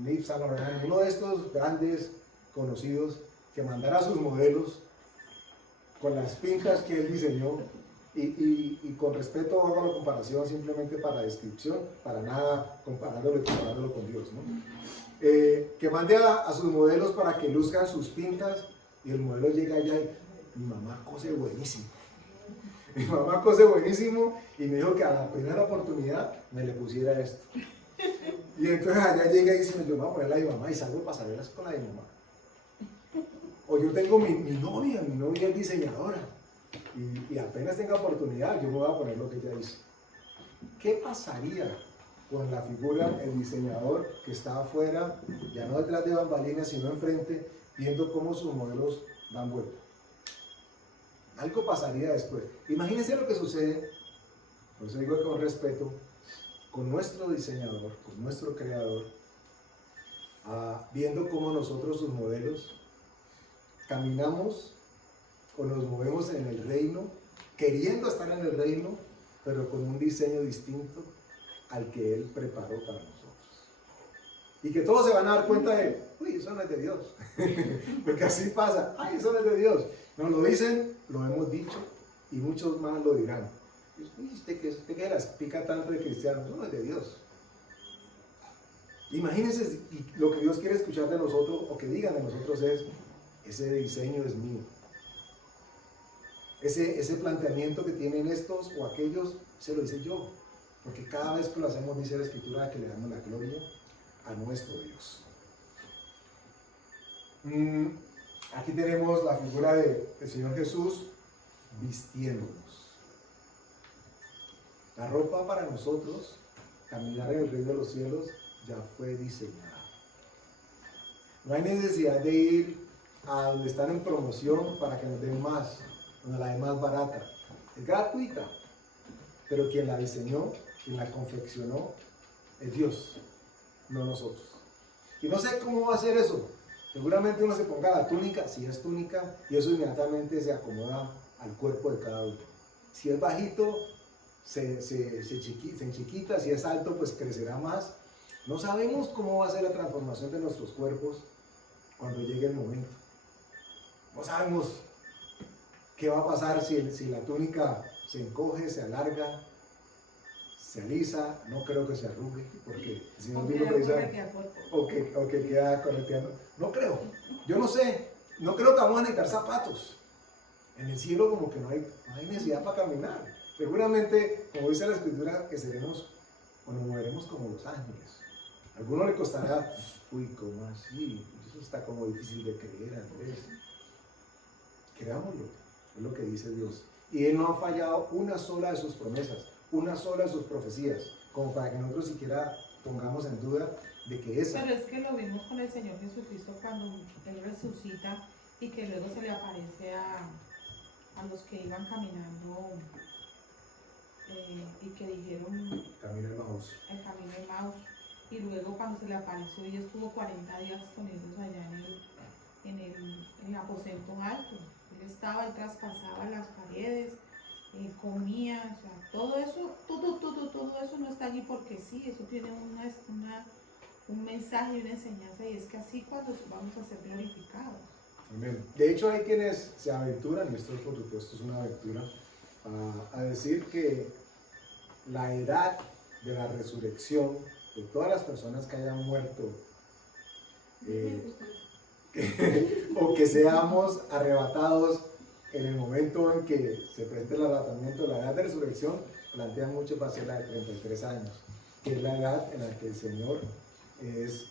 Yves Saint Laurent, uno de estos grandes conocidos, que mandara a sus modelos con las pintas que él diseñó? Y con respeto hago la comparación simplemente para descripción, para nada comparándolo con Dios, ¿no? Que mande a sus modelos para que luzcan sus pintas y el modelo llega allá y mi mamá cose buenísimo. Mi mamá cose buenísimo y me dijo que a la primera oportunidad me le pusiera esto. Y entonces allá llega y dice, yo me voy a poner la de mi mamá y salgo pasarelas con la de mi mamá. O yo tengo mi novia es diseñadora. Y apenas tenga oportunidad, yo me voy a poner lo que ella hizo. ¿Qué pasaría con la figura, el diseñador que está afuera, ya no detrás de bambalinas, sino enfrente, viendo cómo sus modelos dan vuelta? Algo pasaría después. Imagínense lo que sucede, por eso digo con respeto, con nuestro diseñador, con nuestro creador, viendo cómo nosotros, sus modelos, caminamos o nos movemos en el reino, queriendo estar en el reino, pero con un diseño distinto al que Él preparó para nosotros. Y que todos se van a dar cuenta de, uy, eso no es de Dios. Porque así pasa, ay, eso no es de Dios. Nos lo dicen, lo hemos dicho, y muchos más lo dirán. Uy, usted que las pica tanto de cristiano, eso no es de Dios. Imagínense lo que Dios quiere escuchar de nosotros, o que digan de nosotros es, ese diseño es mío. Ese planteamiento que tienen estos o aquellos, se lo hice yo. Porque cada vez que lo hacemos, dice la Escritura, que le damos la gloria a nuestro Dios. Aquí tenemos la figura del Señor Jesús vistiéndonos. La ropa para nosotros, caminar en el reino de los cielos, ya fue diseñada. No hay necesidad de ir a donde están en promoción para que nos den más, donde la den más barata. Es gratuita, pero quien la diseñó, quien la confeccionó, es Dios, no nosotros. Y no sé cómo va a ser eso. Seguramente uno se ponga la túnica, si es túnica, y eso inmediatamente se acomoda al cuerpo de cada uno. Si es bajito, se enchiquita, si es alto, pues crecerá más. No sabemos cómo va a ser la transformación de nuestros cuerpos cuando llegue el momento. No sabemos qué va a pasar si la túnica se encoge, se alarga, se alisa. No creo que se arrugue, porque el Señor dijo precisamente, o que queda correteando. No creo, yo no sé, no creo que vamos a necesitar zapatos. En el cielo como que no hay necesidad para caminar. Seguramente, como dice la Escritura, que seremos o nos moveremos como los ángeles. A alguno le costará, uy, ¿cómo así? Eso está como difícil de creer, Andrés. Creámoslo, es lo que dice Dios. Y Él no ha fallado una sola de sus promesas, una sola de sus profecías, como para que nosotros siquiera pongamos en duda de que esa. Pero es que lo vimos con el Señor Jesucristo cuando Él resucita y que luego se le aparece a los que iban caminando y que dijeron Camino de Maús. el camino de Maús. Y luego cuando se le apareció y estuvo 40 días con ellos allá en el aposento alto. Él traspasaba las paredes, comía, o sea, todo eso no está allí porque sí, eso tiene un mensaje y una enseñanza, y es que así cuando vamos a ser glorificados. Amén. De hecho, hay quienes se aventuran, y esto por supuesto es una aventura, a decir que la edad de la resurrección de todas las personas que hayan muerto o que seamos arrebatados en el momento en que se presente el arrebatamiento, la edad de resurrección plantean mucho va a ser la de 33 años, que es la edad en la que el Señor es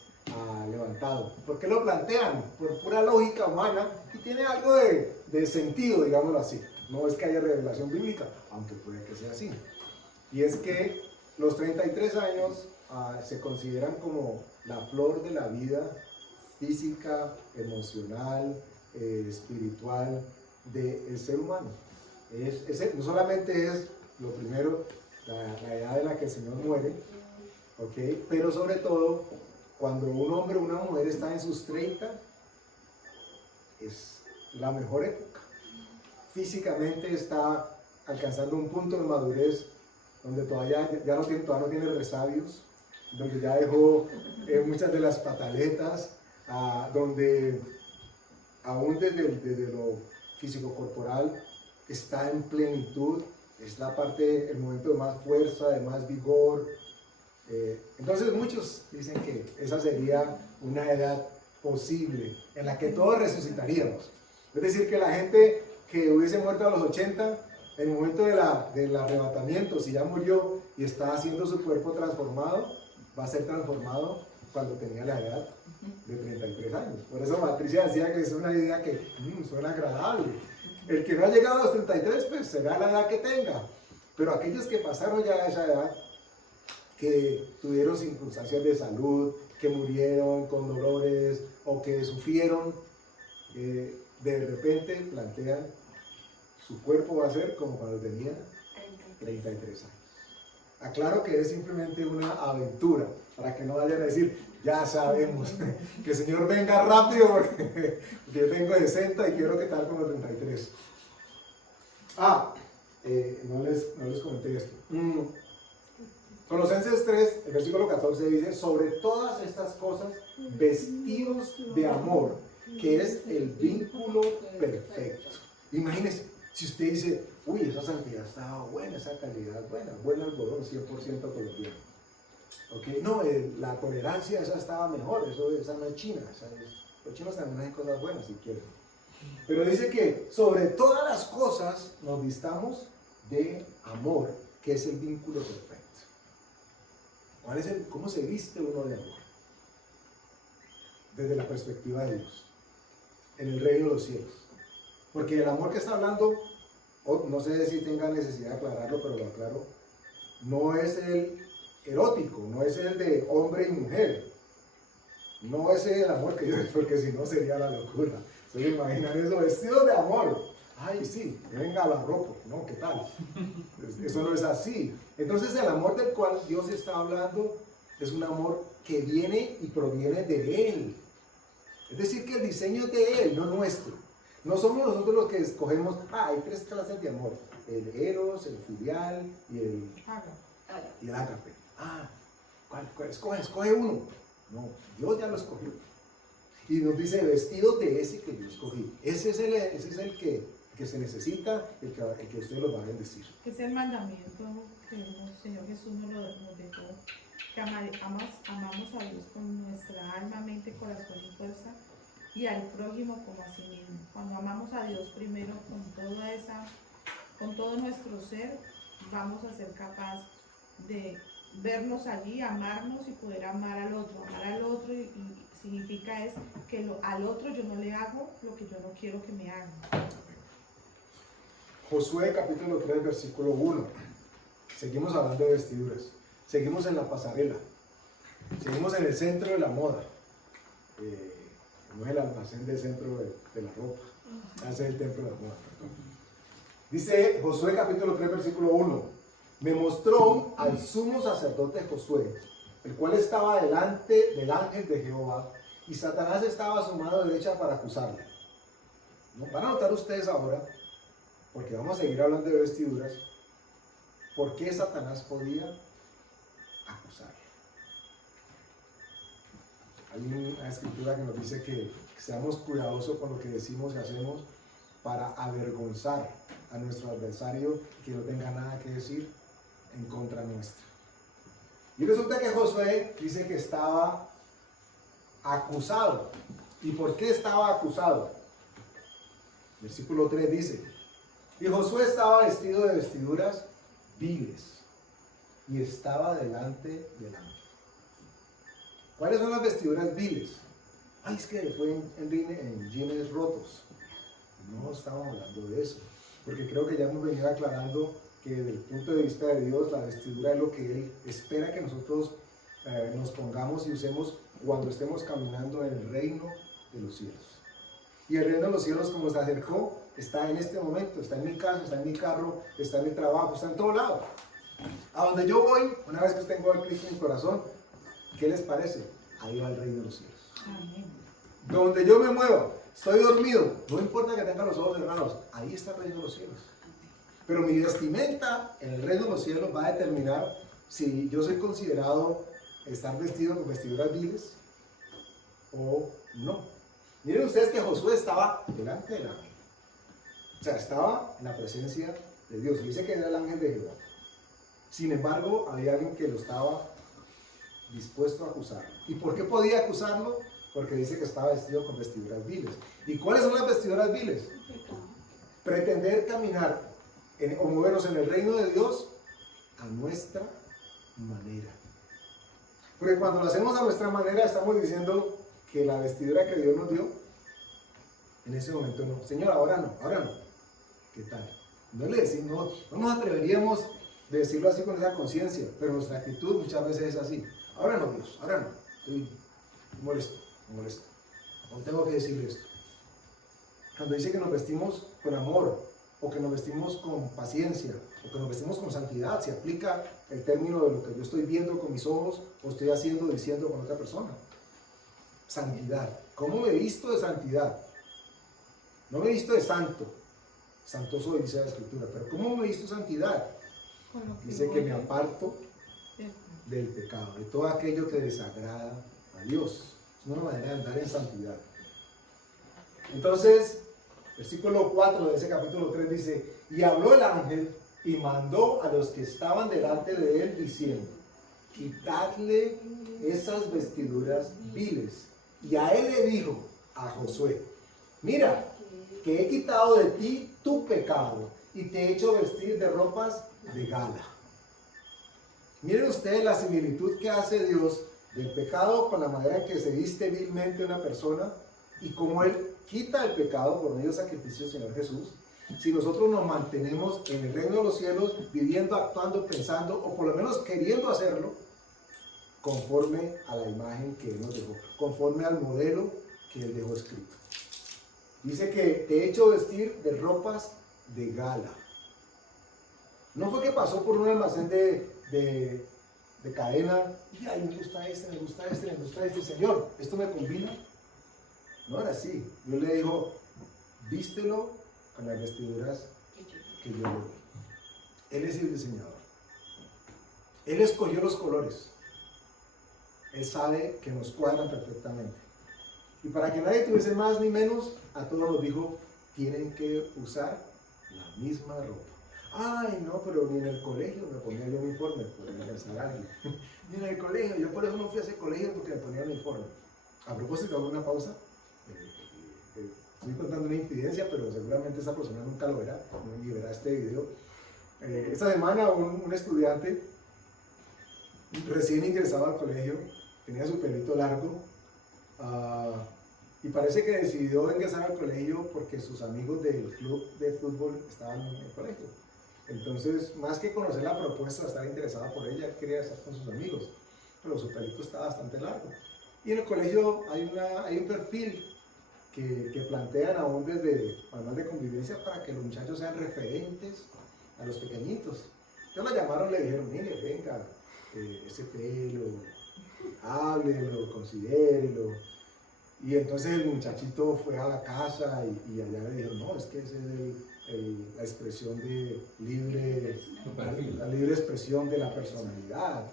levantado. ¿Por qué lo plantean? Por pura lógica humana, y tiene algo de sentido, digámoslo así. No es que haya revelación bíblica, aunque puede que sea así. Y es que los 33 años se consideran como la flor de la vida física, emocional, espiritual del ser humano. No solamente es lo primero, la edad en la que el Señor muere, ¿okay? Pero sobre todo, cuando un hombre o una mujer está en sus 30, es la mejor época. Físicamente está alcanzando un punto de madurez donde todavía no tiene resabios, donde ya dejó muchas de las pataletas, donde aún desde lo físico-corporal está en plenitud, es el momento de más fuerza, de más vigor. Entonces muchos dicen que esa sería una edad posible en la que todos resucitaríamos. Es decir, que la gente que hubiese muerto a los 80, en el momento del arrebatamiento, si ya murió y está haciendo su cuerpo transformado, va a ser transformado cuando tenía la edad de 33 años. Por eso Patricia decía que es una idea que suena agradable. El que no ha llegado a los 33, pues será la edad que tenga. Pero aquellos que pasaron ya a esa edad, que tuvieron circunstancias de salud, que murieron con dolores o que sufrieron, de repente plantean, su cuerpo va a ser como cuando tenía 33 años. Aclaro que es simplemente una aventura, para que no vayan a decir, ya sabemos, que el Señor venga rápido porque yo tengo 60 y quiero que tal como 33. No les comenté esto. Colosenses 3, el versículo 14 dice, sobre todas estas cosas, vestidos de amor, que es el vínculo perfecto. Imagínense, si usted dice, uy, esa santidad estaba buena, esa calidad buena, buen algodón, 100% colombiano. ¿Okay? No, la tolerancia, esa estaba mejor, esa no es china, los chinos también hacen cosas buenas si quieren. Pero dice que sobre todas las cosas nos vistamos de amor, que es el vínculo perfecto. ¿Cómo se viste uno de amor? Desde la perspectiva de Dios, en el reino de los cielos. Porque el amor que está hablando, no sé si tenga necesidad de aclararlo, pero lo aclaro, no es el erótico, no es el de hombre y mujer. No ese es el amor que yo, porque si no sería la locura. ¿Se imaginan eso? Vestidos de amor. Ay, sí, que venga la ropa, ¿no? ¿Qué tal? Eso no es así. Entonces el amor del cual Dios está hablando es un amor que viene y proviene de Él. Es decir, que el diseño es de Él, no nuestro. No somos nosotros los que escogemos, hay 3 clases de amor. El eros, el filial y el ágape. ¿Cuál? Escoge uno. No, Dios ya lo escogió. Y nos dice, vestido de ese que yo escogí. Ese es el que se necesita, el que usted lo va a bendecir. Que es el mandamiento que el Señor Jesús nos dejó, que amamos a Dios con nuestra alma, mente, corazón y fuerza, y al prójimo como a sí mismo. Cuando amamos a Dios primero con todo nuestro ser, vamos a ser capaces de vernos allí, amarnos y poder amar al otro. Amar al otro y significa es que al otro yo no le hago lo que yo no quiero que me hagan. Josué capítulo 3 versículo 1. Seguimos hablando de vestiduras. Seguimos en la pasarela. Seguimos en el centro de la moda. No es el almacén del centro de la ropa. Ese es el templo de la moda. Dice Josué capítulo 3 versículo 1. Me mostró al sumo sacerdote Josué, el cual estaba delante del ángel de Jehová, y Satanás estaba a su mano derecha para acusarle. ¿No? Van a notar ustedes ahora, porque vamos a seguir hablando de vestiduras, por qué Satanás podía acusarle. Hay una escritura que nos dice que seamos cuidadosos con lo que decimos y hacemos para avergonzar a nuestro adversario, que no tenga nada que decir en contra nuestra. Y resulta que Josué dice que estaba acusado. ¿Y por qué estaba acusado? Versículo 3 dice, y Josué estaba vestido de vestiduras viles y estaba delante del ángel. ¿Cuáles son las vestiduras viles? Ay, es que fue en jeans rotos. No estamos hablando de eso, porque creo que ya hemos venido aclarando que desde el punto de vista de Dios, la vestidura es lo que Él espera que nosotros nos pongamos y usemos cuando estemos caminando en el reino de los cielos. Y el reino de los cielos, como se acercó, está en este momento, está en mi casa, está en mi carro, está en mi trabajo, está en todo lado. A donde yo voy, una vez que tengo a Cristo en mi corazón, ¿qué les parece? Ahí va el reino de los cielos. Amén. Donde yo me mueva, estoy dormido, no importa que tenga los ojos cerrados, ahí está el reino de los cielos. Pero mi vestimenta en el reino de los cielos va a determinar si yo soy considerado estar vestido con vestiduras viles o no. Miren ustedes que Josué estaba delante del ángel. O sea, estaba en la presencia de Dios. Dice que era el ángel de Jehová. Sin embargo, había alguien que lo estaba dispuesto a acusar. ¿Y por qué podía acusarlo? Porque dice que estaba vestido con vestiduras viles. ¿Y cuáles son las vestiduras viles? Pretender caminar o movernos en el reino de Dios a nuestra manera. Porque cuando lo hacemos a nuestra manera, estamos diciendo que la vestidura que Dios nos dio, en ese momento no. Señor, ahora no, ahora no. ¿Qué tal? No le decimos, no nos atreveríamos de decirlo así con esa conciencia, pero nuestra actitud muchas veces es así. Ahora no, Dios, ahora no. Estoy molesto. No tengo que decirle esto. Cuando dice que nos vestimos con amor, o que nos vestimos con paciencia, o que nos vestimos con santidad, se aplica el término de lo que yo estoy viendo con mis ojos, o estoy haciendo, diciendo con otra persona. Santidad. ¿Cómo me he visto de santidad? No me he visto de santo. Santo soy, dice la Escritura. Pero ¿cómo me he visto de santidad? Dice que me aparto del pecado, de todo aquello que desagrada a Dios. Es una manera de andar en santidad. Entonces, versículo 4 de ese capítulo 3 dice, y habló el ángel y mandó a los que estaban delante de él diciendo, quitadle esas vestiduras viles. Y a él le dijo, a Josué, mira, que he quitado de ti tu pecado y te he hecho vestir de ropas de gala. Miren ustedes la similitud que hace Dios del pecado con la manera en que se viste vilmente una persona y cómo Él quita el pecado por medio del sacrificio del Señor Jesús. Si nosotros nos mantenemos en el reino de los cielos, viviendo, actuando, pensando, o por lo menos queriendo hacerlo, conforme a la imagen que Él nos dejó, conforme al modelo que Él dejó escrito. Dice que te he hecho vestir de ropas de gala. No fue que pasó por un almacén de cadena y ay, me gusta este, me gusta este, me gusta este, Señor, ¿esto me combina? No era así. Dios le dijo, vístelo con las vestiduras que yo le doy. Él es el diseñador. Él escogió los colores. Él sabe que nos cuadran perfectamente. Y para que nadie tuviese más ni menos, a todos nos dijo, tienen que usar la misma ropa. Ay, no, pero ni en el colegio me ponía el uniforme, podría pensar alguien. Ni en el colegio, yo por eso no fui a ese colegio porque me ponía el uniforme. A propósito, hago una pausa. Estoy contando una infidencia, pero seguramente esa persona nunca lo verá, ni verá este video. Esta semana un estudiante recién ingresado al colegio, tenía su pelito largo, y parece que decidió ingresar al colegio porque sus amigos del club de fútbol estaban en el colegio. Entonces, más que conocer la propuesta de estar interesado por ella, él quería estar con sus amigos, pero su pelito está bastante largo. Y en el colegio hay un perfil que plantean aún desde manual de convivencia para que los muchachos sean referentes a los pequeñitos. Entonces la llamaron, le dijeron, mire, venga, ese pelo, háblelo, considérelo. Y entonces el muchachito fue a la casa y allá le dijeron, no, es que esa es la expresión de la libre expresión de la personalidad.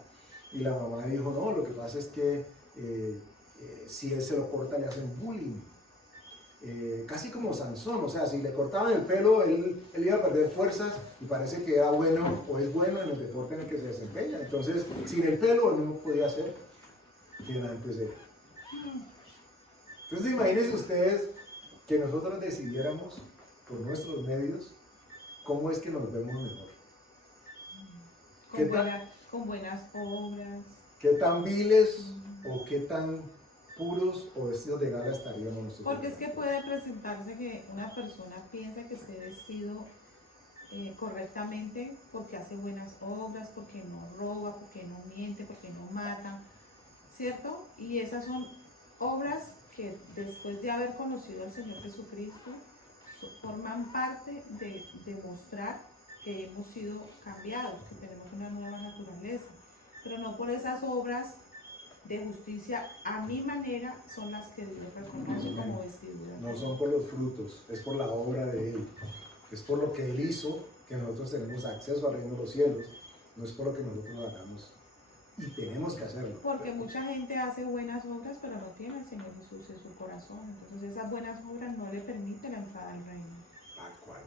Y la mamá dijo, no, lo que pasa es que si él se lo corta le hacen bullying. Casi como Sansón, o sea, si le cortaban el pelo, él iba a perder fuerzas y parece que era bueno o es bueno en el deporte en el que se desempeña. Entonces, sin el pelo, él no podía ser quien antes era. Entonces, imagínense ustedes que nosotros decidiéramos por nuestros medios cómo es que nos vemos mejor. Con buenas obras. ¿Qué tan viles o qué tan puros o vestidos de gala estaríamos nosotros? Porque es que puede presentarse que una persona piensa que esté vestido correctamente porque hace buenas obras, porque no roba, porque no miente, porque no mata, ¿cierto? Y esas son obras que después de haber conocido al Señor Jesucristo forman parte de demostrar que hemos sido cambiados, que tenemos una nueva naturaleza, pero no por esas obras de justicia a mi manera son las que Dios reconoce como vestiduras. No son por los frutos, es por la obra de Él, es por lo que Él hizo que nosotros tenemos acceso al reino de los cielos, no es por lo que nosotros hagamos y tenemos que hacerlo. Porque mucha gente hace buenas obras pero no tiene al Señor Jesús en su corazón, entonces esas buenas obras no le permiten la entrada al reino. Tal cual.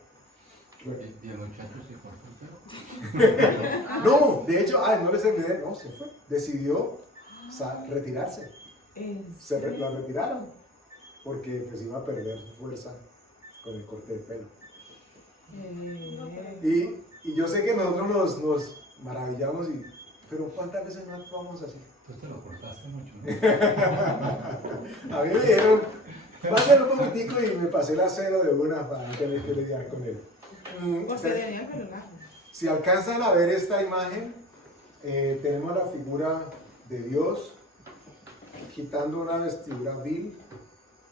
¿Y el muchacho se cortó? No, de hecho, no les olvidé, no, se fue, decidió retirarse. Lo retiraron porque pues iba a perder fuerza con el corte de pelo. Y yo sé que nosotros nos maravillamos, pero ¿cuántas veces no actuamos así? Tú te lo cortaste mucho, ¿no? A mí me dijeron, pásenlo un poquitico y me pasé la cero de una para no tener que lidiar con él. Si alcanzan a ver esta imagen, tenemos la figura de Dios quitando una vestidura vil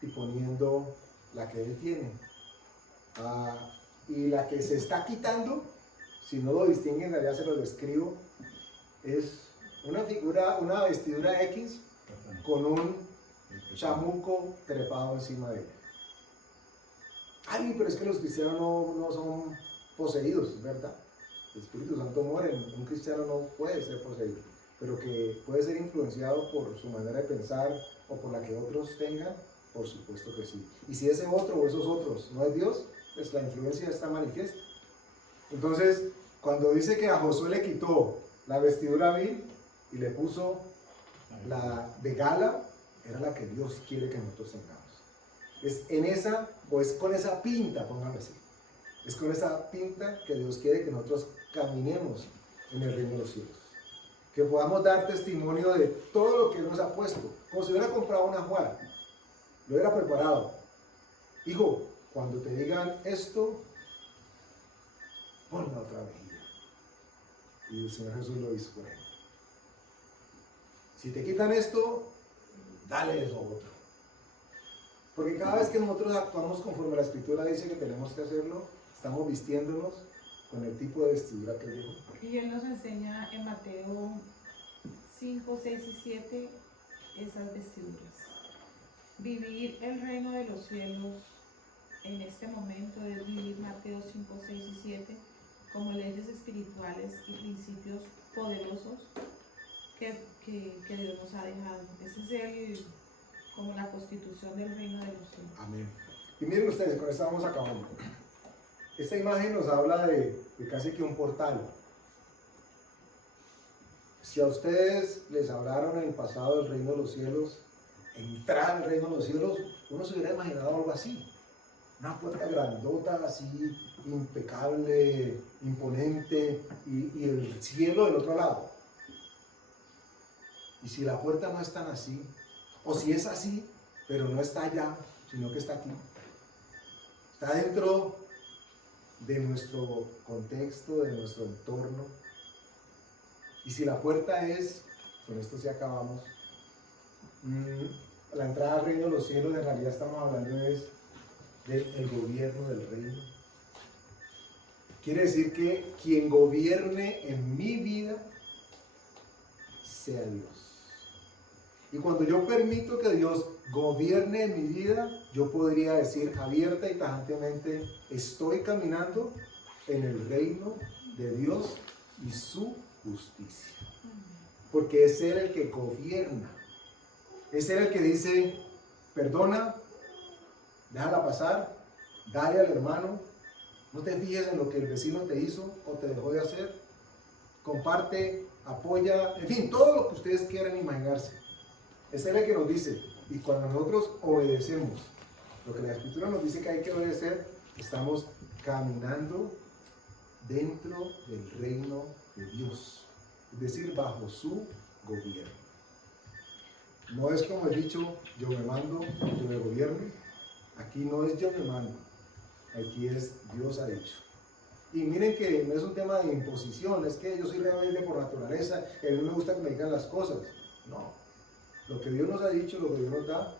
y poniendo la que Él tiene. Y la que se está quitando, si no lo distinguen, en realidad se lo describo, es una figura, una vestidura X con un chamuco trepado encima de ella. Ay, pero es que los cristianos no son poseídos, ¿verdad? El Espíritu Santo mora, un cristiano no puede ser poseído, pero que puede ser influenciado por su manera de pensar o por la que otros tengan, por supuesto que sí. Y si ese otro o esos otros no es Dios, pues la influencia está manifiesta. Entonces, cuando dice que a Josué le quitó la vestidura vil y le puso la de gala, era la que Dios quiere que nosotros tengamos. Es en esa, o es con esa pinta, póngame así. Es con esa pinta que Dios quiere que nosotros caminemos en el reino de los cielos. Que podamos dar testimonio de todo lo que Él nos ha puesto. Como si hubiera comprado una ajuara. Lo hubiera preparado. Hijo, cuando te digan esto, pon la otra mejilla. Y el Señor Jesús lo hizo por él. Si te quitan esto, dale eso otro. Porque cada vez que nosotros actuamos conforme la Escritura dice que tenemos que hacerlo, estamos vistiéndonos con el tipo de vestidura que dijo. Y Él nos enseña en Mateo 5, 6 y 7 esas vestiduras. Vivir el reino de los cielos en este momento es vivir Mateo 5, 6 y 7 como leyes espirituales y principios poderosos que Dios nos ha dejado. Ese es como la constitución del reino de los cielos. Amén. Y miren ustedes, con esto vamos acabando. Esta imagen nos habla de casi que un portal. Si a ustedes les hablaron en el pasado del reino de los cielos, entrar al reino de los cielos, uno se hubiera imaginado algo así. Una puerta grandota, así, impecable, imponente, y el cielo del otro lado. Y si la puerta no es tan así, o si es así, pero no está allá, sino que está aquí. Está dentro de nuestro contexto, de nuestro entorno. Y si la puerta es, con esto sí acabamos, la entrada al reino de los cielos, en realidad estamos hablando es del gobierno del reino. Quiere decir que quien gobierne en mi vida sea Dios. Y cuando yo permito que Dios gobierne en mi vida, yo podría decir abierta y tajantemente, estoy caminando en el reino de Dios y su justicia. Porque es Él el que gobierna. Es Él el que dice, perdona, déjala pasar, dale al hermano, no te fijes en lo que el vecino te hizo o te dejó de hacer, comparte, apoya, en fin, todo lo que ustedes quieran imaginarse. Es Él el que nos dice, y cuando nosotros obedecemos lo que la Escritura nos dice que hay que obedecer, estamos caminando dentro del reino de Dios, es decir, bajo su gobierno. No es como el dicho, yo me mando, yo me gobierno. Aquí no es yo me mando, aquí es Dios ha dicho. Y miren que no es un tema de imposición, es que yo soy rebelde por naturaleza, y a mí me gusta que me digan las cosas. No, lo que Dios nos ha dicho, lo que Dios nos da,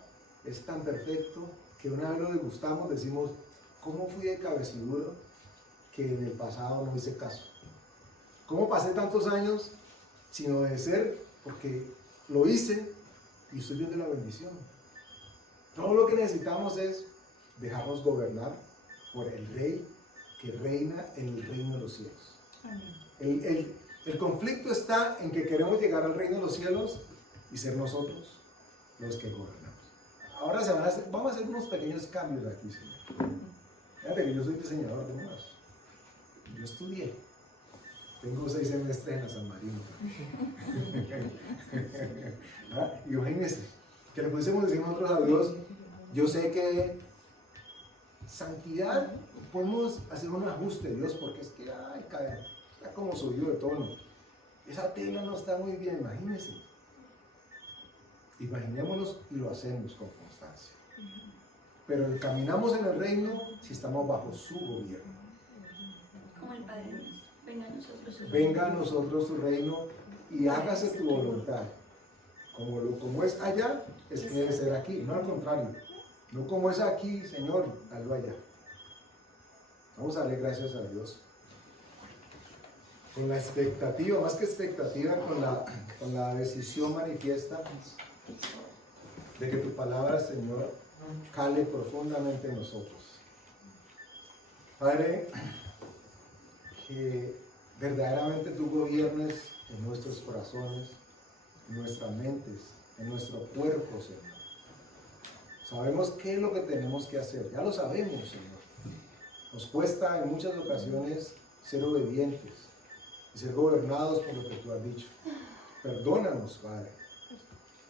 es tan perfecto que una vez lo degustamos, decimos, ¿cómo fui de cabeciduro que en el pasado no hice caso? ¿Cómo pasé tantos años sin obedecer? Porque lo hice y estoy viendo la bendición. Todo lo que necesitamos es dejarnos gobernar por el Rey que reina en el reino de los cielos. Amén. El conflicto está en que queremos llegar al reino de los cielos y ser nosotros los que gobernamos. Ahora vamos a hacer unos pequeños cambios aquí, señor. Fíjate que yo soy diseñador de modas. Yo estudié. Tengo 6 semestres en la San Marino. ¿Ah? Imagínense que le pudiésemos decir nosotros a Dios, yo sé que santidad podemos hacer un ajuste, Dios, porque es que está como subido de tono. Esa tela no está muy bien, imagínense. Imaginémonos y lo hacemos con constancia. Pero caminamos en el reino si estamos bajo su gobierno. Como el Padre dice, venga a nosotros su reino. Venga a nosotros tu reino y hágase tu voluntad. Como es allá, es que debe ser aquí, no al contrario. No como es aquí, Señor, hazlo allá. Vamos a darle gracias a Dios. Con la expectativa, más que expectativa, con la decisión manifiesta de que tu palabra, Señor, cale profundamente en nosotros. Padre, que verdaderamente tú gobiernes en nuestros corazones, en nuestras mentes, en nuestro cuerpo, Señor. Sabemos qué es lo que tenemos que hacer, ya lo sabemos, Señor. Nos cuesta en muchas ocasiones ser obedientes y ser gobernados por lo que tú has dicho. Perdónanos, Padre,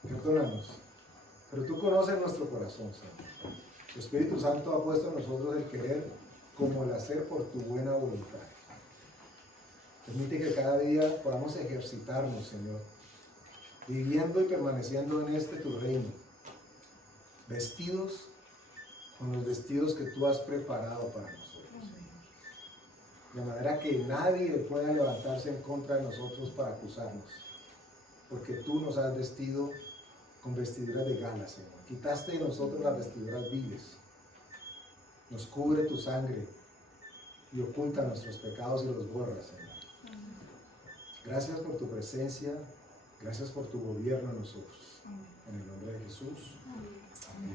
perdónanos. Pero tú conoces nuestro corazón, Señor. Tu Espíritu Santo ha puesto en nosotros el querer como el hacer por tu buena voluntad. Permite que cada día podamos ejercitarnos, Señor, viviendo y permaneciendo en tu reino, vestidos con los vestidos que tú has preparado para nosotros. De manera que nadie pueda levantarse en contra de nosotros para acusarnos. porque tú nos has vestido con vestiduras de gala, Señor. Quitaste de nosotros las vestiduras viles. Nos cubre tu sangre y oculta nuestros pecados y los borra, Señor. Gracias por tu presencia, gracias por tu gobierno en nosotros. En el nombre de Jesús. Amén.